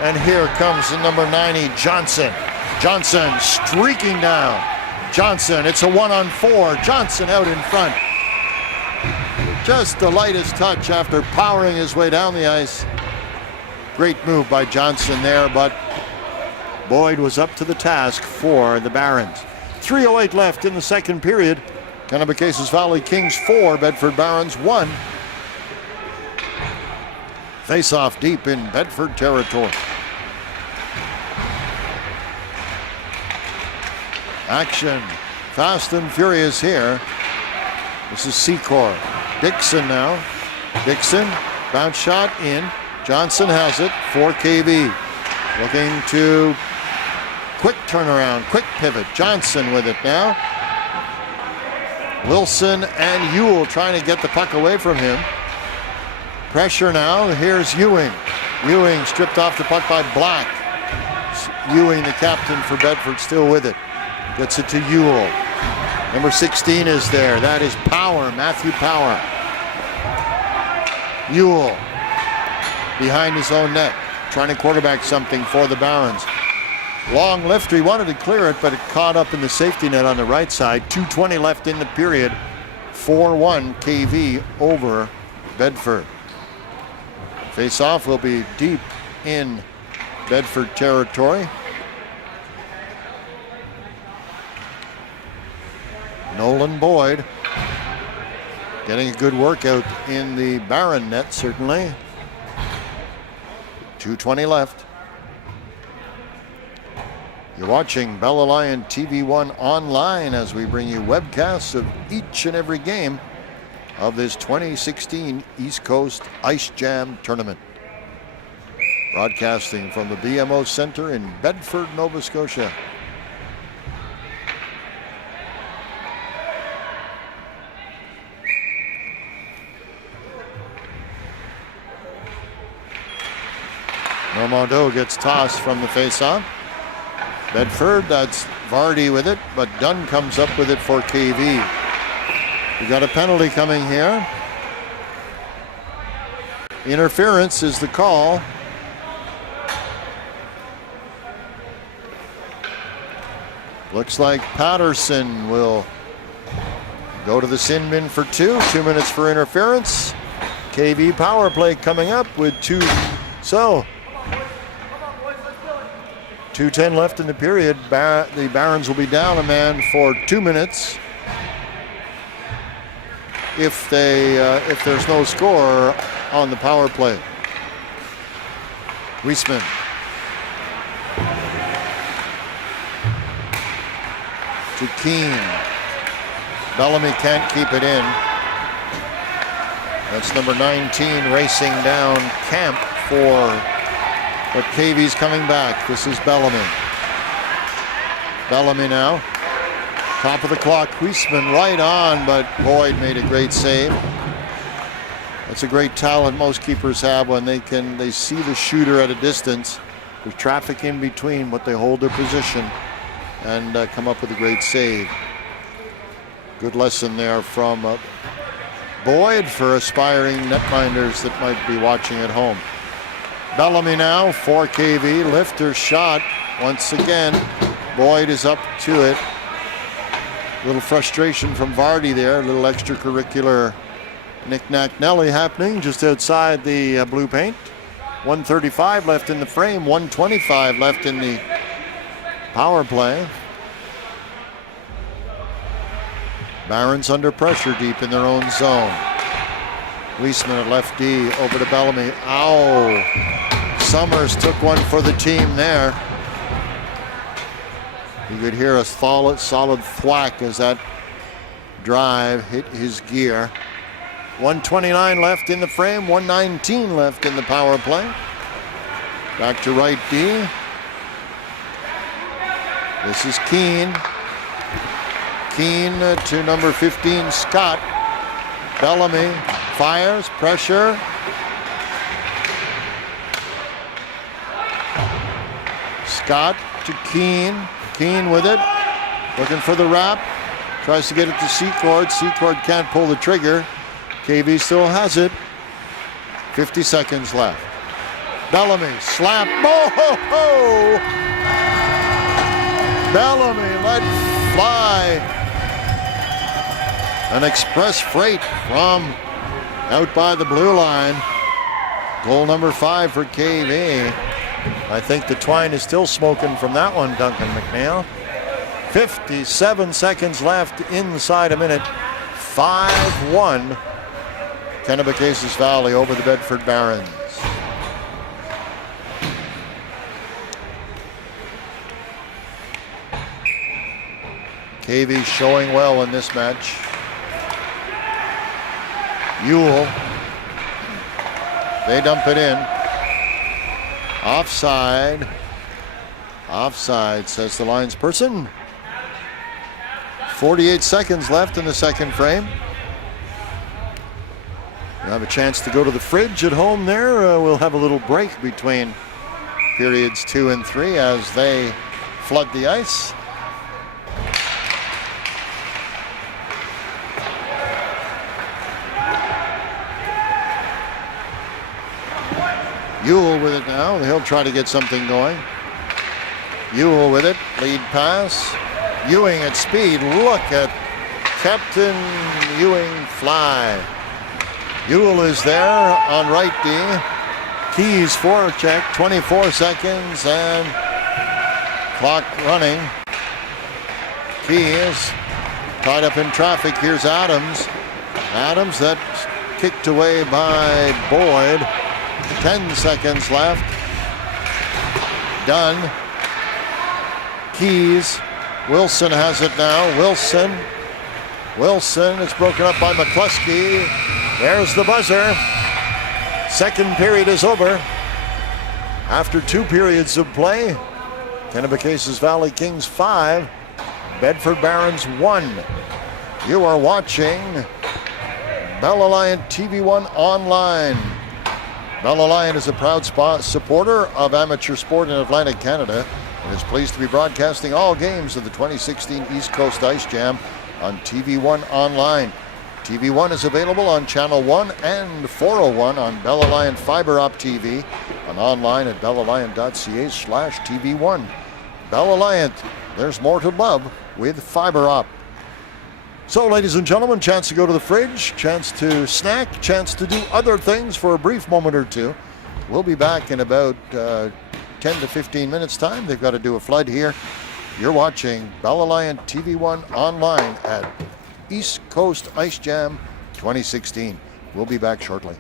And here comes the number 90, Johnson. Johnson streaking down. Johnson, it's a 1-on-4. Johnson out in front. Just the lightest touch after powering his way down the ice. Great move by Johnson there, but Boyd was up to the task for the Barons. 3:08 left in the second period. Kennebecasis Valley Kings 4, Bedford Barons 1. Face-off deep in Bedford territory. Action fast and furious here. This is Secor. Dixon now. Dixon, bounce shot in. Johnson has it for KV. Looking to quick turnaround, quick pivot. Johnson with it now. Wilson and Ewell trying to get the puck away from him. Pressure now. Here's Ewing. Ewing stripped off the puck by Black. Ewing, the captain for Bedford, still with it. Gets it to Ewell. Number 16 is there. That is Power, Matthew Power. Ewell behind his own net, trying to quarterback something for the Barons. Long lifter, he wanted to clear it, but it caught up in the safety net on the right side. 2:20 left in the period. 4-1 KV over Bedford. Face-off will be deep in Bedford territory. Nolan Boyd getting a good workout in the Baron net, certainly. 2:20 left. You're watching Bella Lion TV1 online as we bring you webcasts of each and every game of this 2016 East Coast Ice Jam tournament. Broadcasting from the BMO Center in Bedford, Nova Scotia. Normando gets tossed from the faceoff. Bedford, that's Vardy with it, but Dunn comes up with it for KV. We got a penalty coming here. Interference is the call. Looks like Patterson will go to the sin bin for 2. 2 minutes for interference. KV power play coming up with 2. So 2:10 left in the period. The Barons will be down a man for 2 minutes. If there's no score on the power play. Weisman. To Keene. Bellamy can't keep it in. That's number 19 racing down Camp for. But KV's coming back. This is Bellamy. Bellamy now. Top of the clock. Weisman right on, but Boyd made a great save. That's a great talent most keepers have when they see the shooter at a distance. There's traffic in between, but they hold their position and come up with a great save. Good lesson there from Boyd for aspiring netminders that might be watching at home. Bellamy now for KV. Lifter shot once again. Boyd is up to it. A little frustration from Vardy there. A little extracurricular knick-knack Nelly happening just outside the blue paint. 1:35 left in the frame. 1:25 left in the power play. Barons under pressure deep in their own zone. Weisman at left D over to Bellamy. Ow! Summers took one for the team there. You could hear a solid thwack as that drive hit his gear. 1:29 left in the frame. 1:19 left in the power play. Back to right D. This is Keene. Keene to number 15, Scott. Bellamy fires, pressure. Scott to Keene. Keene with it. Looking for the wrap. Tries to get it to Secord. Secord can't pull the trigger. KV still has it. 50 seconds left. Bellamy slap. Oh! Bellamy let fly an express freight from out by the blue line. Goal number 5 for KV. I think the twine is still smoking from that one, Duncan McNeil. 57 seconds left inside a minute. 5-1. Kennebecasis Valley over the Bedford Barons. KV showing well in this match. Ewell. They dump it in. Offside. Offside, says the linesperson. 48 seconds left in the second frame. You'll have a chance to go to the fridge at home there. We'll have a little break between periods 2 and 3 as they flood the ice. Ewell with it now. He'll try to get something going. Ewell with it. Lead pass. Ewing at speed. Look at Captain Ewing fly. Ewell is there on right D. Keys forecheck. 24 seconds and clock running. Keys tied up in traffic. Here's Adams. Adams, that's kicked away by Boyd. 10 seconds left. Done. Keys. Wilson has it now. Wilson. It's broken up by McCluskey. There's the buzzer. Second period is over. After 2 periods of play, Kennebecasis Valley Kings 5, Bedford Barons 1. You are watching Bell Alliant TV1 Online. Bell Alliant is a proud supporter of amateur sport in Atlantic Canada and is pleased to be broadcasting all games of the 2016 East Coast Ice Jam on TV1 Online. TV1 is available on Channel 1 and 401 on Bell Alliant Fiber Op TV and online at bellalliant.ca/TV1. Bell Alliant, there's more to love with Fiber Op. So, ladies and gentlemen, chance to go to the fridge, chance to snack, chance to do other things for a brief moment or two. We'll be back in about 10 to 15 minutes time. They've got to do a flood here. You're watching Bell Alliant TV1 Online at East Coast Ice Jam 2016. We'll be back shortly.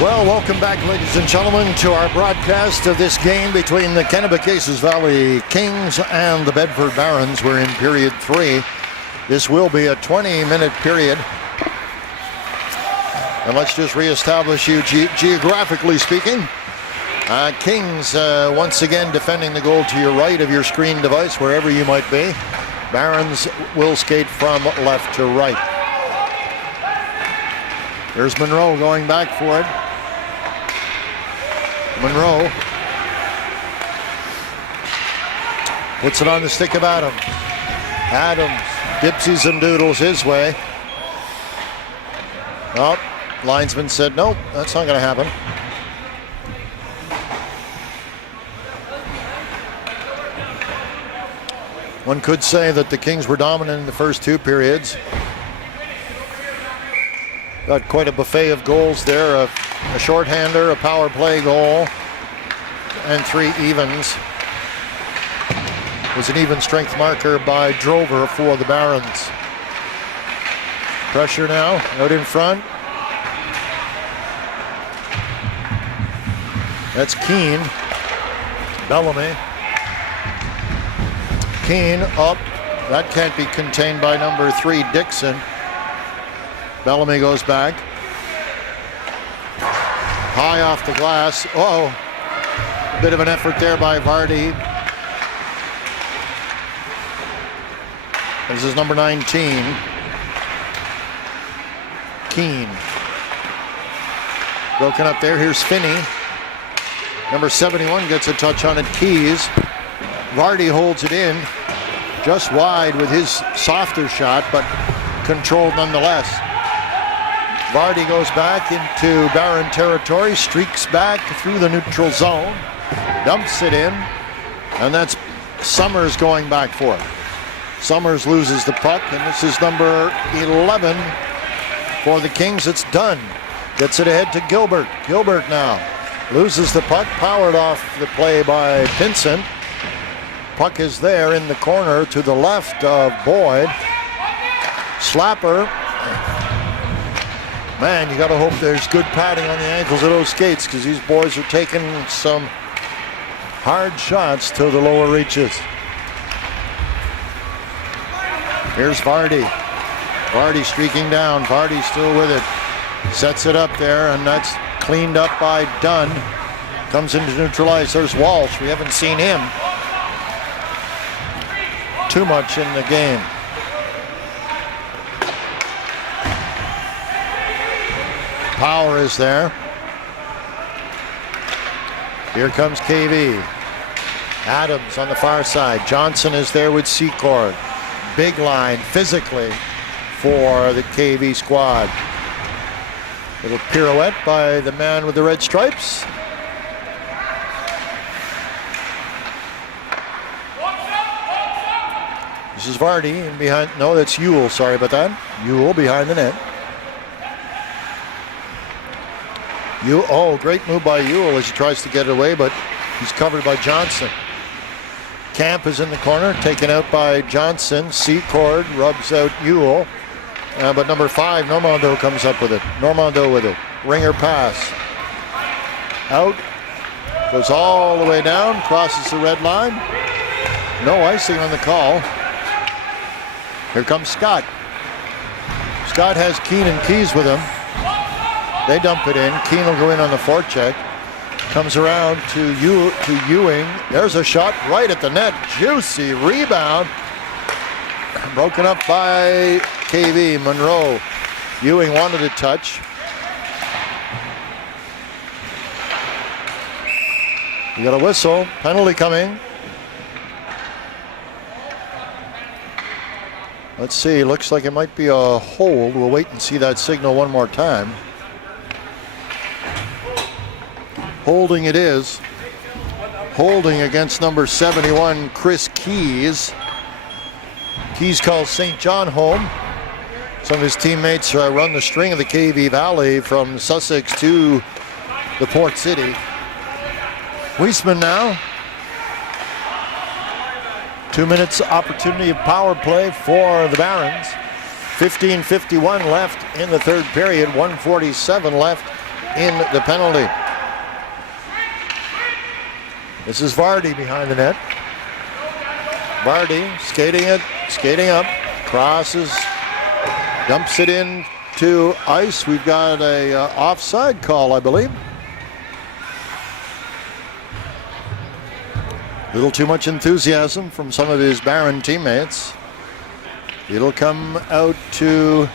Well, welcome back, ladies and gentlemen, to our broadcast of this game between the Kennebecasis Valley Kings and the Bedford Barons. We're in period 3. This will be a 20-minute period. And let's just reestablish you geographically speaking. Kings once again defending the goal to your right of your screen device, wherever you might be. Barons will skate from left to right. Here's Monroe going back for it. Monroe puts it on the stick of Adams. Adams dipsies and doodles his way. Oh, linesman said, nope, that's not going to happen. One could say that the Kings were dominant in the first 2 periods. Got quite a buffet of goals there. A shorthander, a power play goal, and 3 evens. It was an even strength marker by Drover for the Barons. Pressure now, out in front. That's Keane. Bellamy. Keane up. That can't be contained by number 3, Dixon. Bellamy goes back. High off the glass. Uh-oh. A bit of an effort there by Vardy. This is number 19. Keane. Broken up there. Here's Finney. Number 71 gets a touch on it. Keys. Vardy holds it in. Just wide with his softer shot, but controlled nonetheless. Vardy goes back into Baron territory, streaks back through the neutral zone, dumps it in, and that's Summers going back for it. Summers loses the puck, and this is number 11 for the Kings. It's done. Gets it ahead to Gilbert. Gilbert now loses the puck, powered off the play by Vincent. Puck is there in the corner to the left of Boyd. Slapper. Man, you got to hope there's good padding on the ankles of those skates, because these boys are taking some hard shots to the lower reaches. Here's Vardy. Vardy streaking down. Vardy still with it. Sets it up there, and that's cleaned up by Dunn. Comes into neutral ice. There's Walsh. We haven't seen him too much in the game. Power is there. Here comes KV. Adams on the far side. Johnson is there with Secord. Big line physically for the KV squad. Little pirouette by the man with the red stripes. This is Vardy and behind. No, that's Ewell. Sorry about that. Ewell behind the net. Oh, great move by Ewell as he tries to get it away, but he's covered by Johnson. Camp is in the corner, taken out by Johnson. Secord rubs out Ewell, but number 5, Normando, comes up with it. Normando with it. Ringer pass. Out. Goes all the way down, crosses the red line. No icing on the call. Here comes Scott. Scott has Keane and Keys with him. They dump it in. Keane will go in on the forecheck. Comes around to Ewing. There's a shot right at the net. Juicy rebound. Broken up by KV. Monroe. Ewing wanted a touch. You got a whistle. Penalty coming. Let's see. Looks like it might be a hold. We'll wait and see that signal one more time. Holding it is. Holding against number 71, Chris Keys. Keys calls St. John home. Some of his teammates run the string of the KV Valley from Sussex to the Port City. Weisman now. 2 minutes opportunity of power play for the Barons. 15:51 left in the third period. 1:47 left in the penalty. This is Vardy behind the net. Vardy skating up, crosses, dumps it in to ice. We've got a offside call, I believe. A little too much enthusiasm from some of his Barron teammates. It'll come out to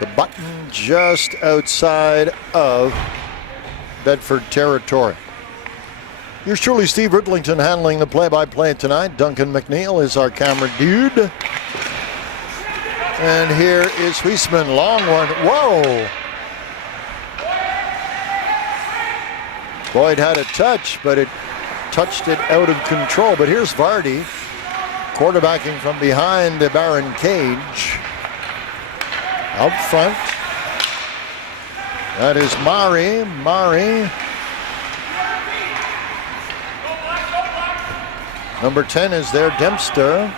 the button just outside of Bedford territory. Here's truly Steve Ridlington handling the play-by-play tonight. Duncan McNeil is our camera dude. And here is Huisman, long one. Whoa! Boyd had a touch, but it touched it out of control. But here's Vardy, quarterbacking from behind the Barron cage. Out front. That is Mari. Number 10 is there, Dempster.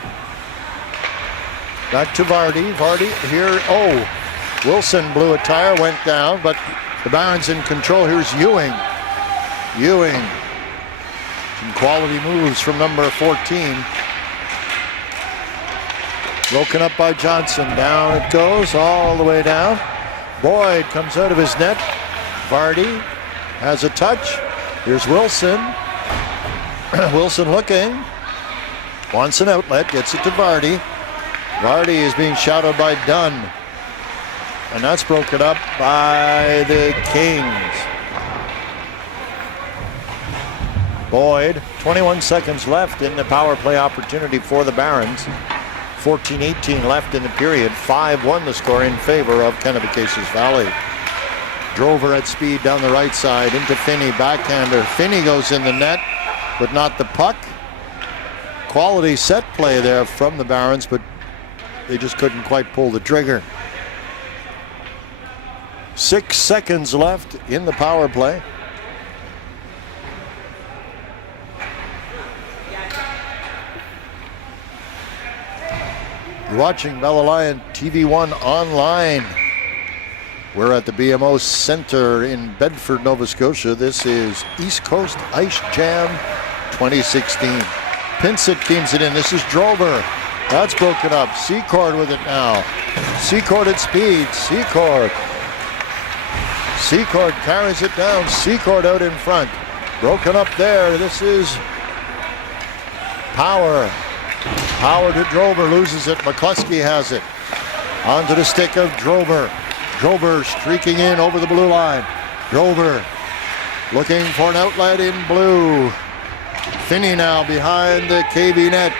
Back to Vardy. Vardy here. Oh, Wilson blew a tire, went down, but the Barons in control. Here's Ewing. Some quality moves from number 14. Broken up by Johnson. Down it goes, all the way down. Boyd comes out of his net. Vardy has a touch. Here's Wilson. Wilson looking. Wants an outlet, gets it to Vardy. Vardy is being shouted by Dunn. And that's broken up by the Kings. Boyd, 21 seconds left in the power play opportunity for the Barons. 14-18 left in the period. 5-1 the score in favor of Kennebecasis Valley. Drover at speed down the right side into Finney, backhander. Finney goes in the net, but not the puck. Quality set play there from the Barons, but they just couldn't quite pull the trigger. 6 seconds left in the power play. You're watching Bell Alliant TV1 online. We're at the BMO Center in Bedford, Nova Scotia. This is East Coast Ice Jam 2016. Pinsett keeps it in. This is Drover. That's broken up. Secord with it now. Secord at speed. Secord carries it down. Secord out in front. Broken up there. This is Power. Power to Drover, loses it. McCluskey has it. Onto the stick of Drover. Drover streaking in over the blue line. Drover looking for an outlet in blue. Finney now behind the KV net.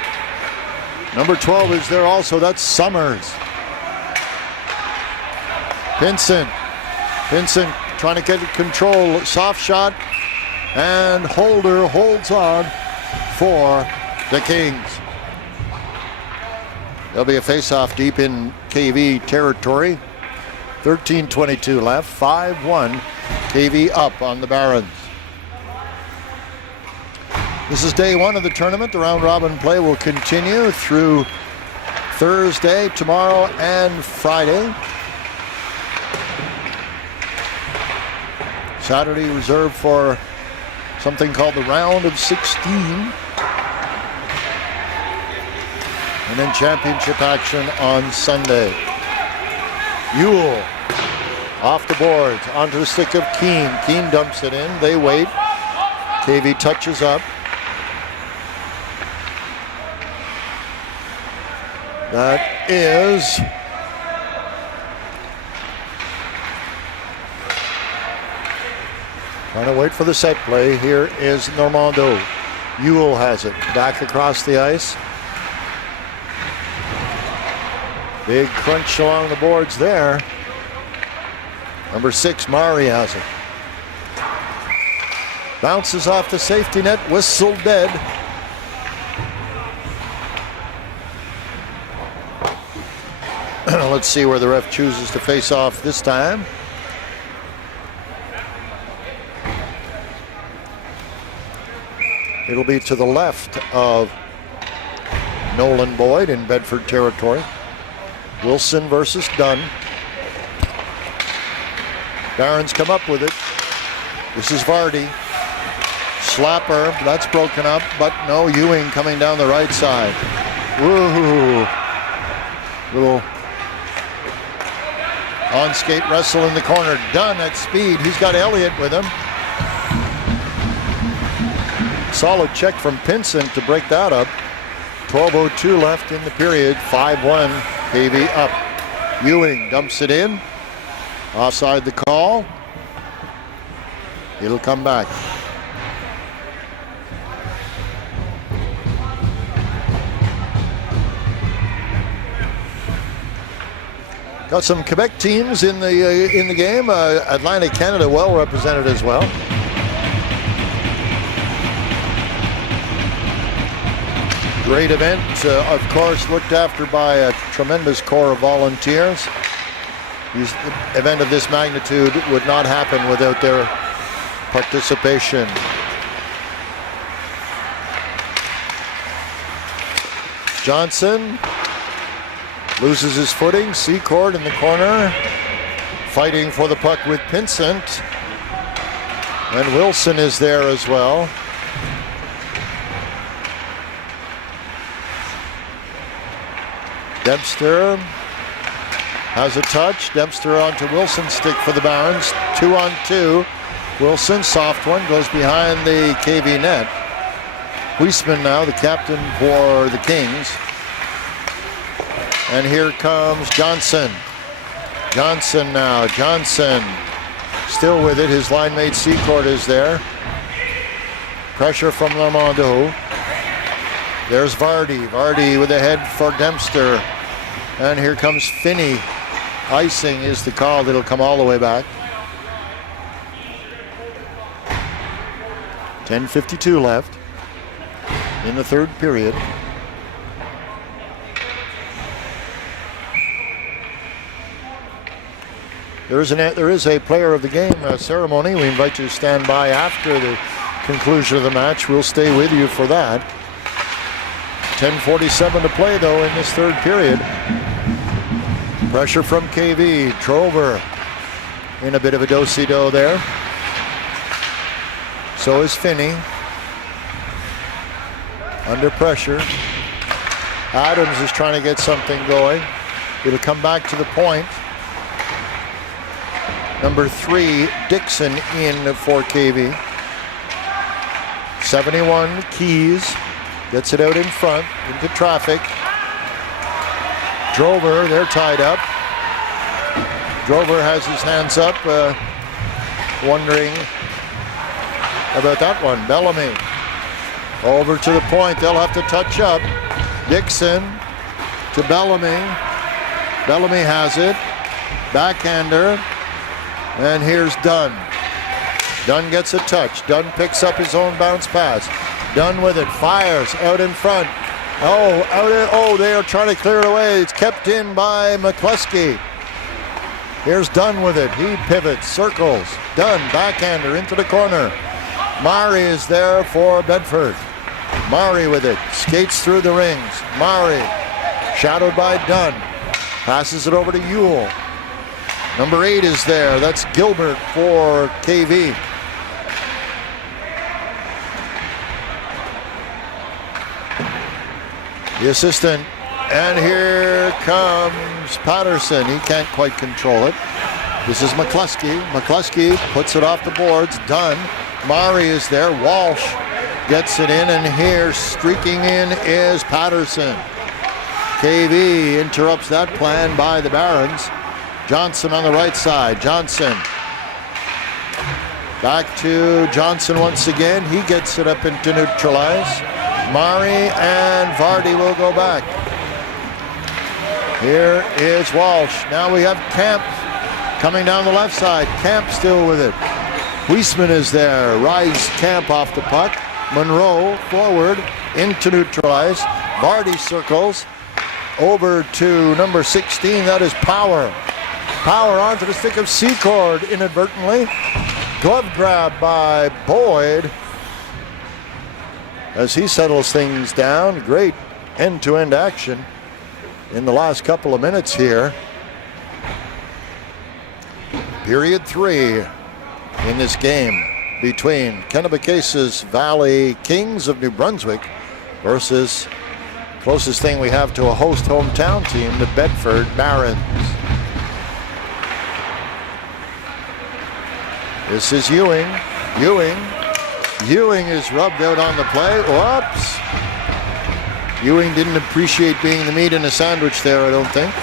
Number 12 is there also. That's Summers. Pinson trying to get control. Soft shot. And Holder holds on for the Kings. There'll be a face-off deep in KV territory. 13:22 left. 5-1. KV up on the Barons. This is day one of the tournament. The round-robin play will continue through Thursday, tomorrow, and Friday. Saturday reserved for something called the round of 16. And then championship action on Sunday. Ewell off the boards, onto the stick of Keane. Keane dumps it in. They wait. KV touches up. That is trying to wait for the set play. Here is Normando. Ewell has it. Back across the ice. Big crunch along the boards there. Number 6, Mari has it. Bounces off the safety net, whistle dead. Let's see where the ref chooses to face off this time. It'll be to the left of Nolan Boyd in Bedford territory. Wilson versus Dunn. Barons come up with it. This is Vardy. Slapper, that's broken up, but no, Ewing coming down the right side. Woo! Little on-skate wrestle in the corner. Dunn at speed. He's got Elliott with him. Solid check from Pinson to break that up. 12:02 left in the period. 5-1, KV up. Ewing dumps it in. Offside the call. It'll come back. Got some Quebec teams in the game. Atlantic Canada well represented as well. Great event, of course, looked after by a tremendous corps of volunteers. An event of this magnitude would not happen without their participation. Johnson loses his footing. Secord in the corner, fighting for the puck with Pinsent. And Wilson is there as well. Dempster has a touch. Dempster onto Wilson's stick for the Barons. 2-on-2. Wilson, soft one, goes behind the KV net. Huisman now, the captain for the Kings. And here comes Johnson. Johnson now. Johnson still with it. His line mate Secord is there. Pressure from Lamondo. There's Vardy. Vardy with a head for Dempster. And here comes Finney. Icing is the call that'll come all the way back. 10:52 left in the third period. There is a player of the game ceremony. We invite you to stand by after the conclusion of the match. We'll stay with you for that. 10:47 to play, though, in this third period. Pressure from KV. Trover in a bit of a do-si-do there. So is Finney. Under pressure. Adams is trying to get something going. It'll come back to the point. Number 3, Dixon in for KV. 71, Keys. Gets it out in front, into traffic. Drover, they're tied up. Drover has his hands up, wondering about that one. Bellamy. Over to the point, they'll have to touch up. Dixon to Bellamy. Bellamy has it. Backhander. And here's Dunn. Dunn gets a touch. Dunn picks up his own bounce pass. Dunn with it, fires out in front. They are trying to clear it away. It's kept in by McCluskey. Here's Dunn with it. He pivots, circles. Dunn, backhander into the corner. Murray is there for Bedford. Murray with it, skates through the rings. Murray, shadowed by Dunn. Passes it over to Ewell. Number 8 is there. That's Gilbert for KV. The assistant. And here comes Patterson. He can't quite control it. This is McCluskey. McCluskey puts it off the boards. Dunn. Murray is there. Walsh gets it in. And here streaking in is Patterson. KV interrupts that plan by the Barons. Johnson on the right side. Johnson. Back to Johnson once again. He gets it up into neutralize. Murray and Vardy will go back. Here is Walsh. Now we have Camp coming down the left side. Camp still with it. Huisman is there. Rise Camp off the puck. Monroe forward into neutralize. Vardy circles over to number 16. That is Power. Power onto the stick of Secord inadvertently. Glove grab by Boyd as he settles things down. Great end-to-end action in the last couple of minutes here. Period 3 in this game between Kennebecase's Valley Kings of New Brunswick versus closest thing we have to a host hometown team, the Bedford Barons. This is Ewing. Ewing is rubbed out on the play. Whoops. Ewing didn't appreciate being the meat in a sandwich there, I don't think.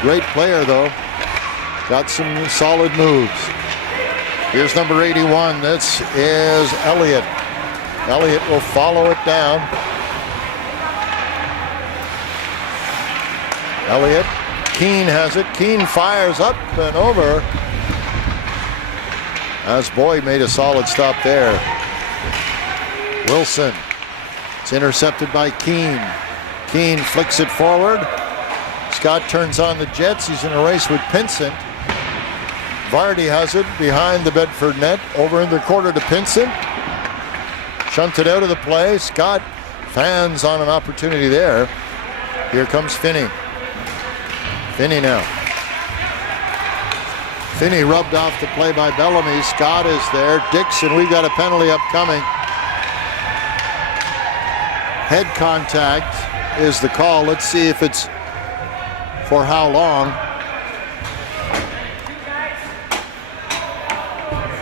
Great player, though. Got some solid moves. Here's number 81. This is Elliott. Elliott will follow it down. Elliott. Keene has it. Keene fires up and over. As Boyd made a solid stop there. Wilson. It's intercepted by Keene. Keene flicks it forward. Scott turns on the Jets. He's in a race with Pinsent. Vardy has it behind the Bedford net. Over in the corner to Pinsent. Shunted out of the play. Scott fans on an opportunity there. Here comes Finney. Finney now. Finney rubbed off the play by Bellamy. Scott is there. Dixon, we've got a penalty upcoming. Head contact is the call. Let's see if it's for how long.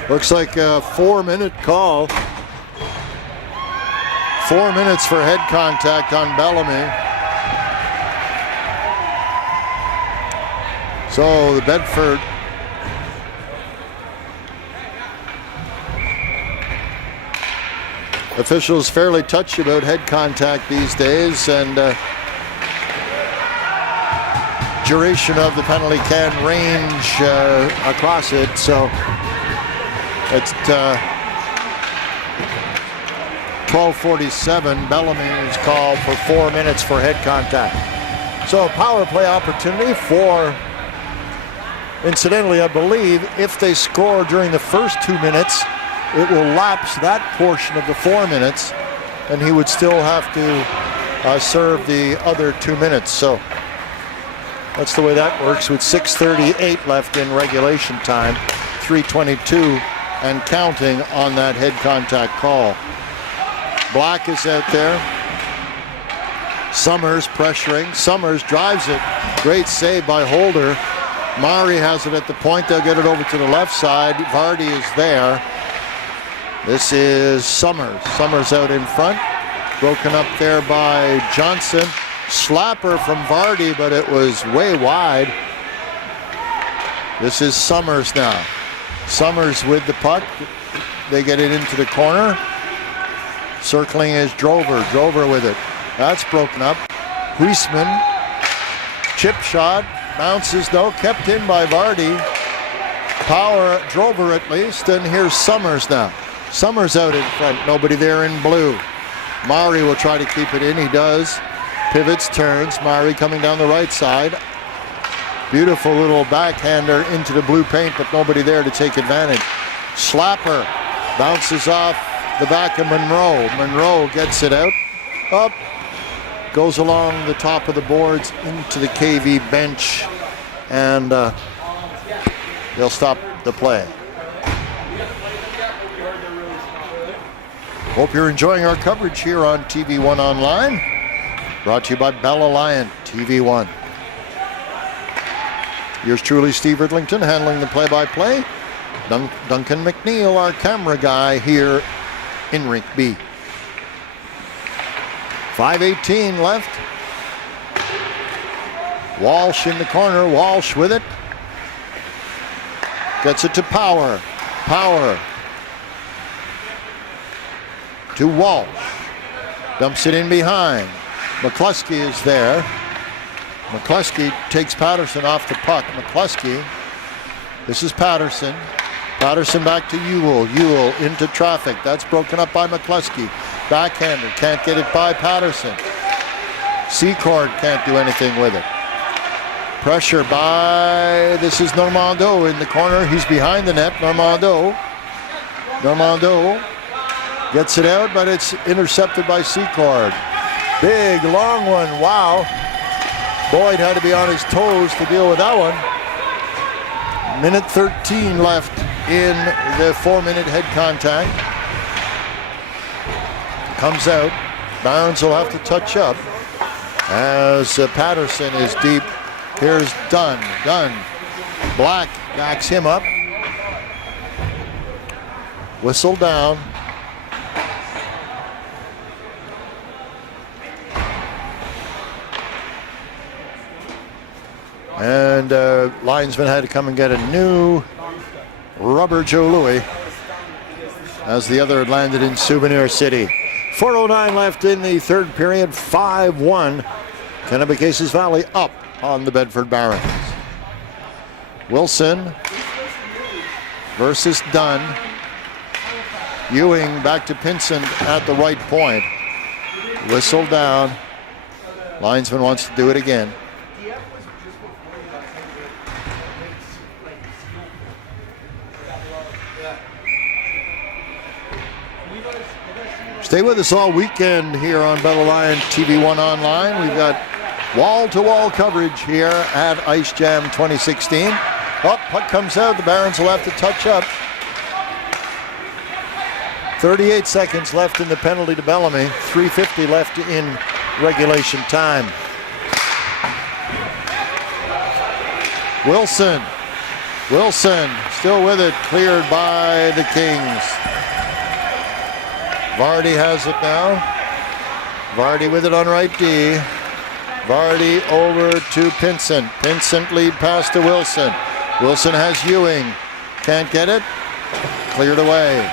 Looks like a 4-minute call. 4 minutes for head contact on Bellamy. So the Bedford officials fairly touchy about head contact these days, and duration of the penalty can range across it. So it's 12:47. Bellamy is called for 4 minutes for head contact. So a power play opportunity for, incidentally, I believe if they score during the first 2 minutes, it will lapse that portion of the 4 minutes, and he would still have to serve the other 2 minutes. So that's the way that works with 6:38 left in regulation time. 3:22 and counting on that head contact call. Black is out there. Summers pressuring. Summers drives it. Great save by Holder. Mari has it at the point. They'll get it over to the left side. Vardy is there. This is Summers. Summers out in front. Broken up there by Johnson. Slapper from Vardy, but it was way wide. This is Summers now. Summers with the puck. They get it into the corner. Circling is Drover. Drover with it. That's broken up. Huisman. Chip shot. Bounces though. Kept in by Vardy. Power. Drover at least. And here's Summers now. Summers out in front. Nobody there in blue. Mari will try to keep it in. He does. Pivots, turns. Mari coming down the right side. Beautiful little backhander into the blue paint, but nobody there to take advantage. Slapper bounces off the back of Monroe. Monroe gets it out. Up. Goes along the top of the boards into the KV bench. And they'll stop the play. Hope you're enjoying our coverage here on TV1 Online. Brought to you by Bell Alliant TV1. Yours truly, Steve Ridlington, handling the play-by-play. Duncan McNeil, our camera guy here in Rink B. 5:18 left. Walsh in the corner. Walsh with it. Gets it to Power. Power to Walsh. Dumps it in behind. McCluskey is there. McCluskey takes Patterson off the puck. McCluskey. This is Patterson. Patterson back to Ewell. Ewell into traffic. That's broken up by McCluskey. Backhander. Can't get it by Patterson. Secord can't do anything with it. Pressure by, this is Normando in the corner. He's behind the net. Normando gets it out, but it's intercepted by Secord. Big, long one. Wow. Boyd had to be on his toes to deal with that one. Minute 13 left in the 4-minute head contact. Comes out. Barons will have to touch up as Patterson is deep. Here's Dunn. Black backs him up. Whistle down. And linesman had to come and get a new rubber Joe Louis as the other had landed in Souvenir City. 4:09 left in the third period, 5-1. Kennebecasis Valley up on the Bedford Barons. Wilson versus Dunn. Ewing back to Pinson at the right point. Whistle down. Linesman wants to do it again. Stay with us all weekend here on Battle Line TV1 Online. We've got wall-to-wall coverage here at Ice Jam 2016. Oh, puck comes out. The Barons will have to touch up. 38 seconds left in the penalty to Bellamy. 3:50 left in regulation time. Wilson still with it. Cleared by the Kings. Vardy has it now. Vardy with it on right D. Vardy over to Pinson. Pinson lead pass to Wilson. Wilson has Ewing. Can't get it. Cleared away.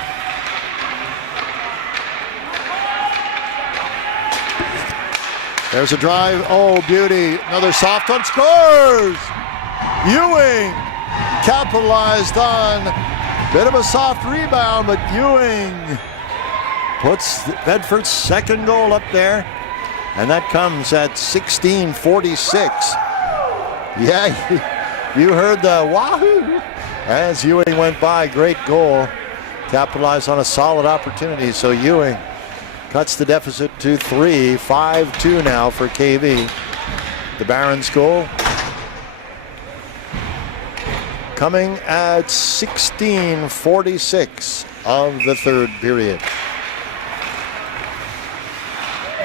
There's a drive. Oh, beauty. Another soft one. Scores! Ewing capitalized on. Bit of a soft rebound, but Ewing puts Bedford's second goal up there, and that comes at 16:46. Yeah, you heard the wahoo as Ewing went by. Great goal. Capitalized on a solid opportunity, so Ewing cuts the deficit to 3. 5-2 now for KV. The Barons goal coming at 16:46 of the third period.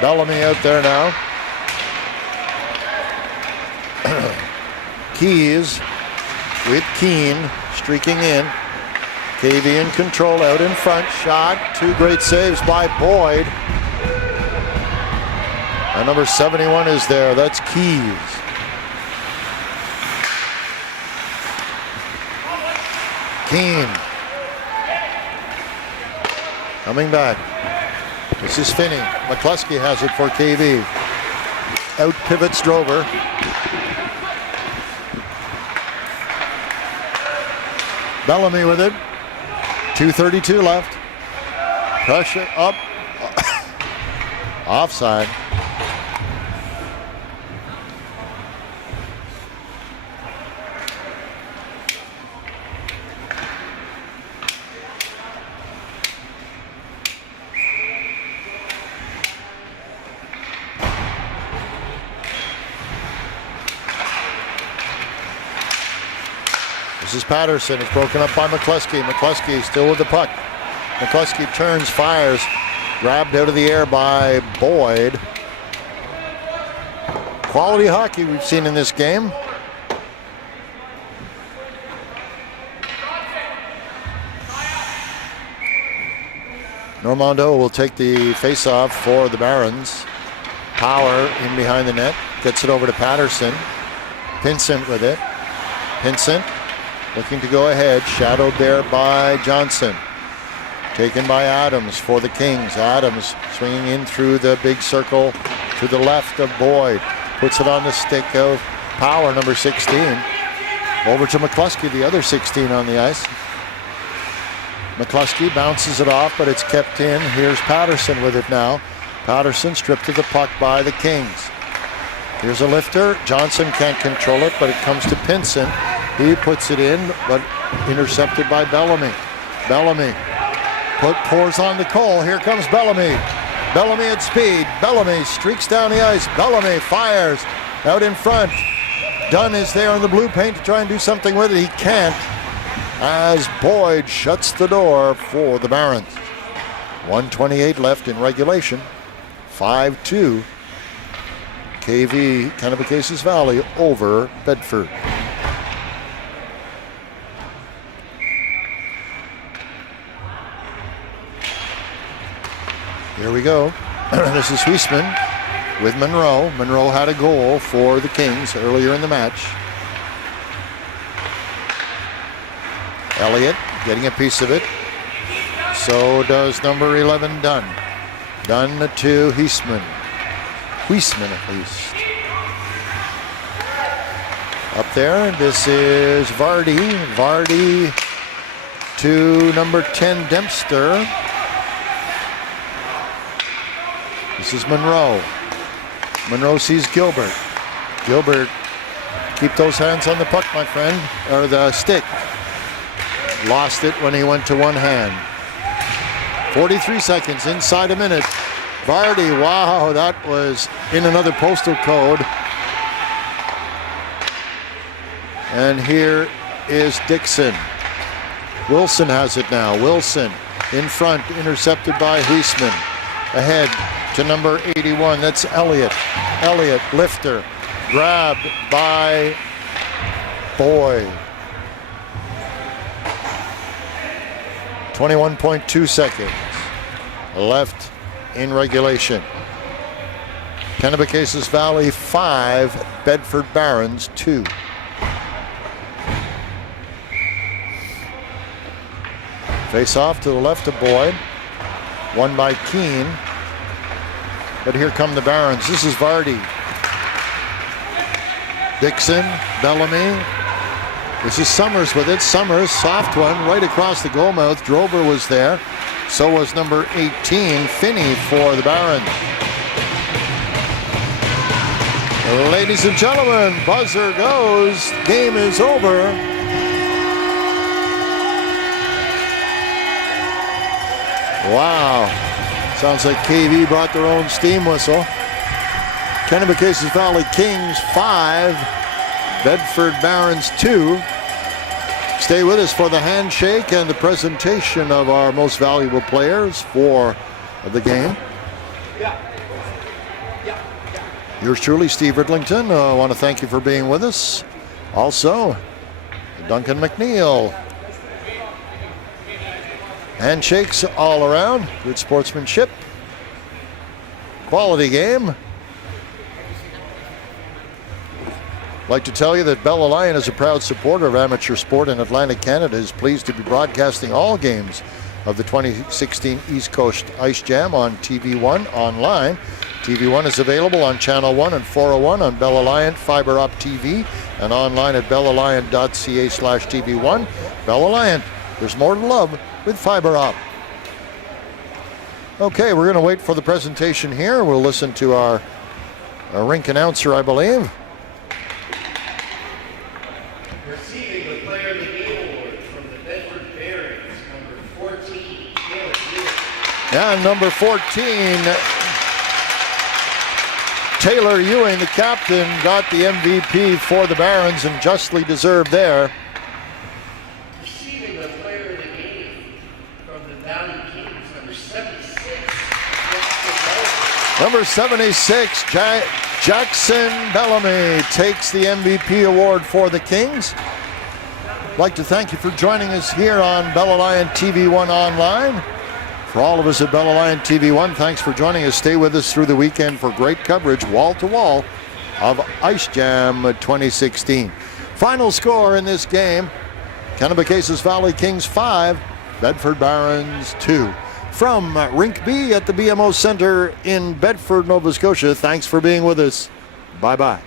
Bellamy out there now. Keys with Keene streaking in. KV in control out in front. Shot. 2 great saves by Boyd. And number 71 is there. That's Keys. Keene. Coming back. This is Finney. McCluskey has it for KV. Out pivots Drover. Bellamy with it. 2:32 left. Pressure up. Offside. This is Patterson. It's broken up by McCluskey. McCluskey still with the puck. McCluskey turns, fires. Grabbed out of the air by Boyd. Quality hockey we've seen in this game. Normando will take the face-off for the Barons. Power in behind the net. Gets it over to Patterson. Pinsent with it. Pinsent looking to go ahead. Shadowed there by Johnson. Taken by Adams for the Kings. Adams swinging in through the big circle to the left of Boyd. Puts it on the stick of Power, number 16. Over to McCluskey, the other 16 on the ice. McCluskey bounces it off, but it's kept in. Here's Patterson with it now. Patterson stripped of the puck by the Kings. Here's a lifter. Johnson can't control it, but it comes to Pinson. He puts it in, but intercepted by Bellamy. Bellamy pours on the Cole. Here comes Bellamy. Bellamy at speed. Bellamy streaks down the ice. Bellamy fires out in front. Dunn is there in the blue paint to try and do something with it. He can't, as Boyd shuts the door for the Barons. 1:28 left in regulation. 5-2. KV, Kennebecasis Valley, over Bedford. Here we go. This is Huisman with Monroe. Monroe had a goal for the Kings earlier in the match. Elliott getting a piece of it. So does number 11, Dunn. Dunn to Huisman. Huisman at least. Up there, this is Vardy. Vardy to number 10, Dempster. This is Monroe. Monroe sees Gilbert. Gilbert, keep those hands on the puck, my friend, or the stick. Lost it when he went to one hand. 43 seconds, inside a minute. Vardy, wow, that was in another postal code. And here is Dixon. Wilson has it now. Wilson in front, intercepted by Huisman. Ahead to number 81, that's Elliott. Elliott, lifter, grabbed by Boyd. 21.2 seconds left in regulation. Kennebecasis Valley 5, Bedford Barons 2. Face off to the left of Boyd. Won by Keene. But here come the Barons. This is Vardy. Dixon, Bellamy. This is Summers with it. Summers, soft one, right across the goal mouth. Drober was there. So was number 18, Finney, for the Barons. Ladies and gentlemen, buzzer goes. Game is over. Wow. Sounds like KV brought their own steam whistle. Kennebecasis Valley Kings 5, Bedford Barons 2. Stay with us for the handshake and the presentation of our most valuable players for the game. Yours truly, Steve Ridlington. I want to thank you for being with us. Also, Duncan McNeil. Handshakes all around. Good sportsmanship. Quality game. I'd like to tell you that Bella Lion is a proud supporter of amateur sport in Atlantic Canada, is pleased to be broadcasting all games of the 2016 East Coast Ice Jam on TV1 online. TV1 is available on Channel 1 and 401 on Bella Lion Fiber Op TV and online at bellalion.ca/TV1. Bella Lion, there's more to love with Fiber Op. Okay, we're going to wait for the presentation here. We'll listen to our rink announcer, I believe. Receiving the Player of the Game Award from the Bedford Barons, number 14, Taylor Ewing. Yeah, number 14, Taylor Ewing, the captain, got the MVP for the Barons and justly deserved there. Receiving the Player of the Game from the Valley Kings, number 76, Number 76, Jackson Bellamy takes the MVP award for the Kings. I'd like to thank you for joining us here on Bella Lion TV1 online. For all of us at Bella Lion TV1, thanks for joining us. Stay with us through the weekend for great coverage, wall-to-wall, of Ice Jam 2016. Final score in this game, Kennebecasis Valley Kings 5, Bedford Barons 2. From Rink B at the BMO Center in Bedford, Nova Scotia, thanks for being with us. Bye-bye.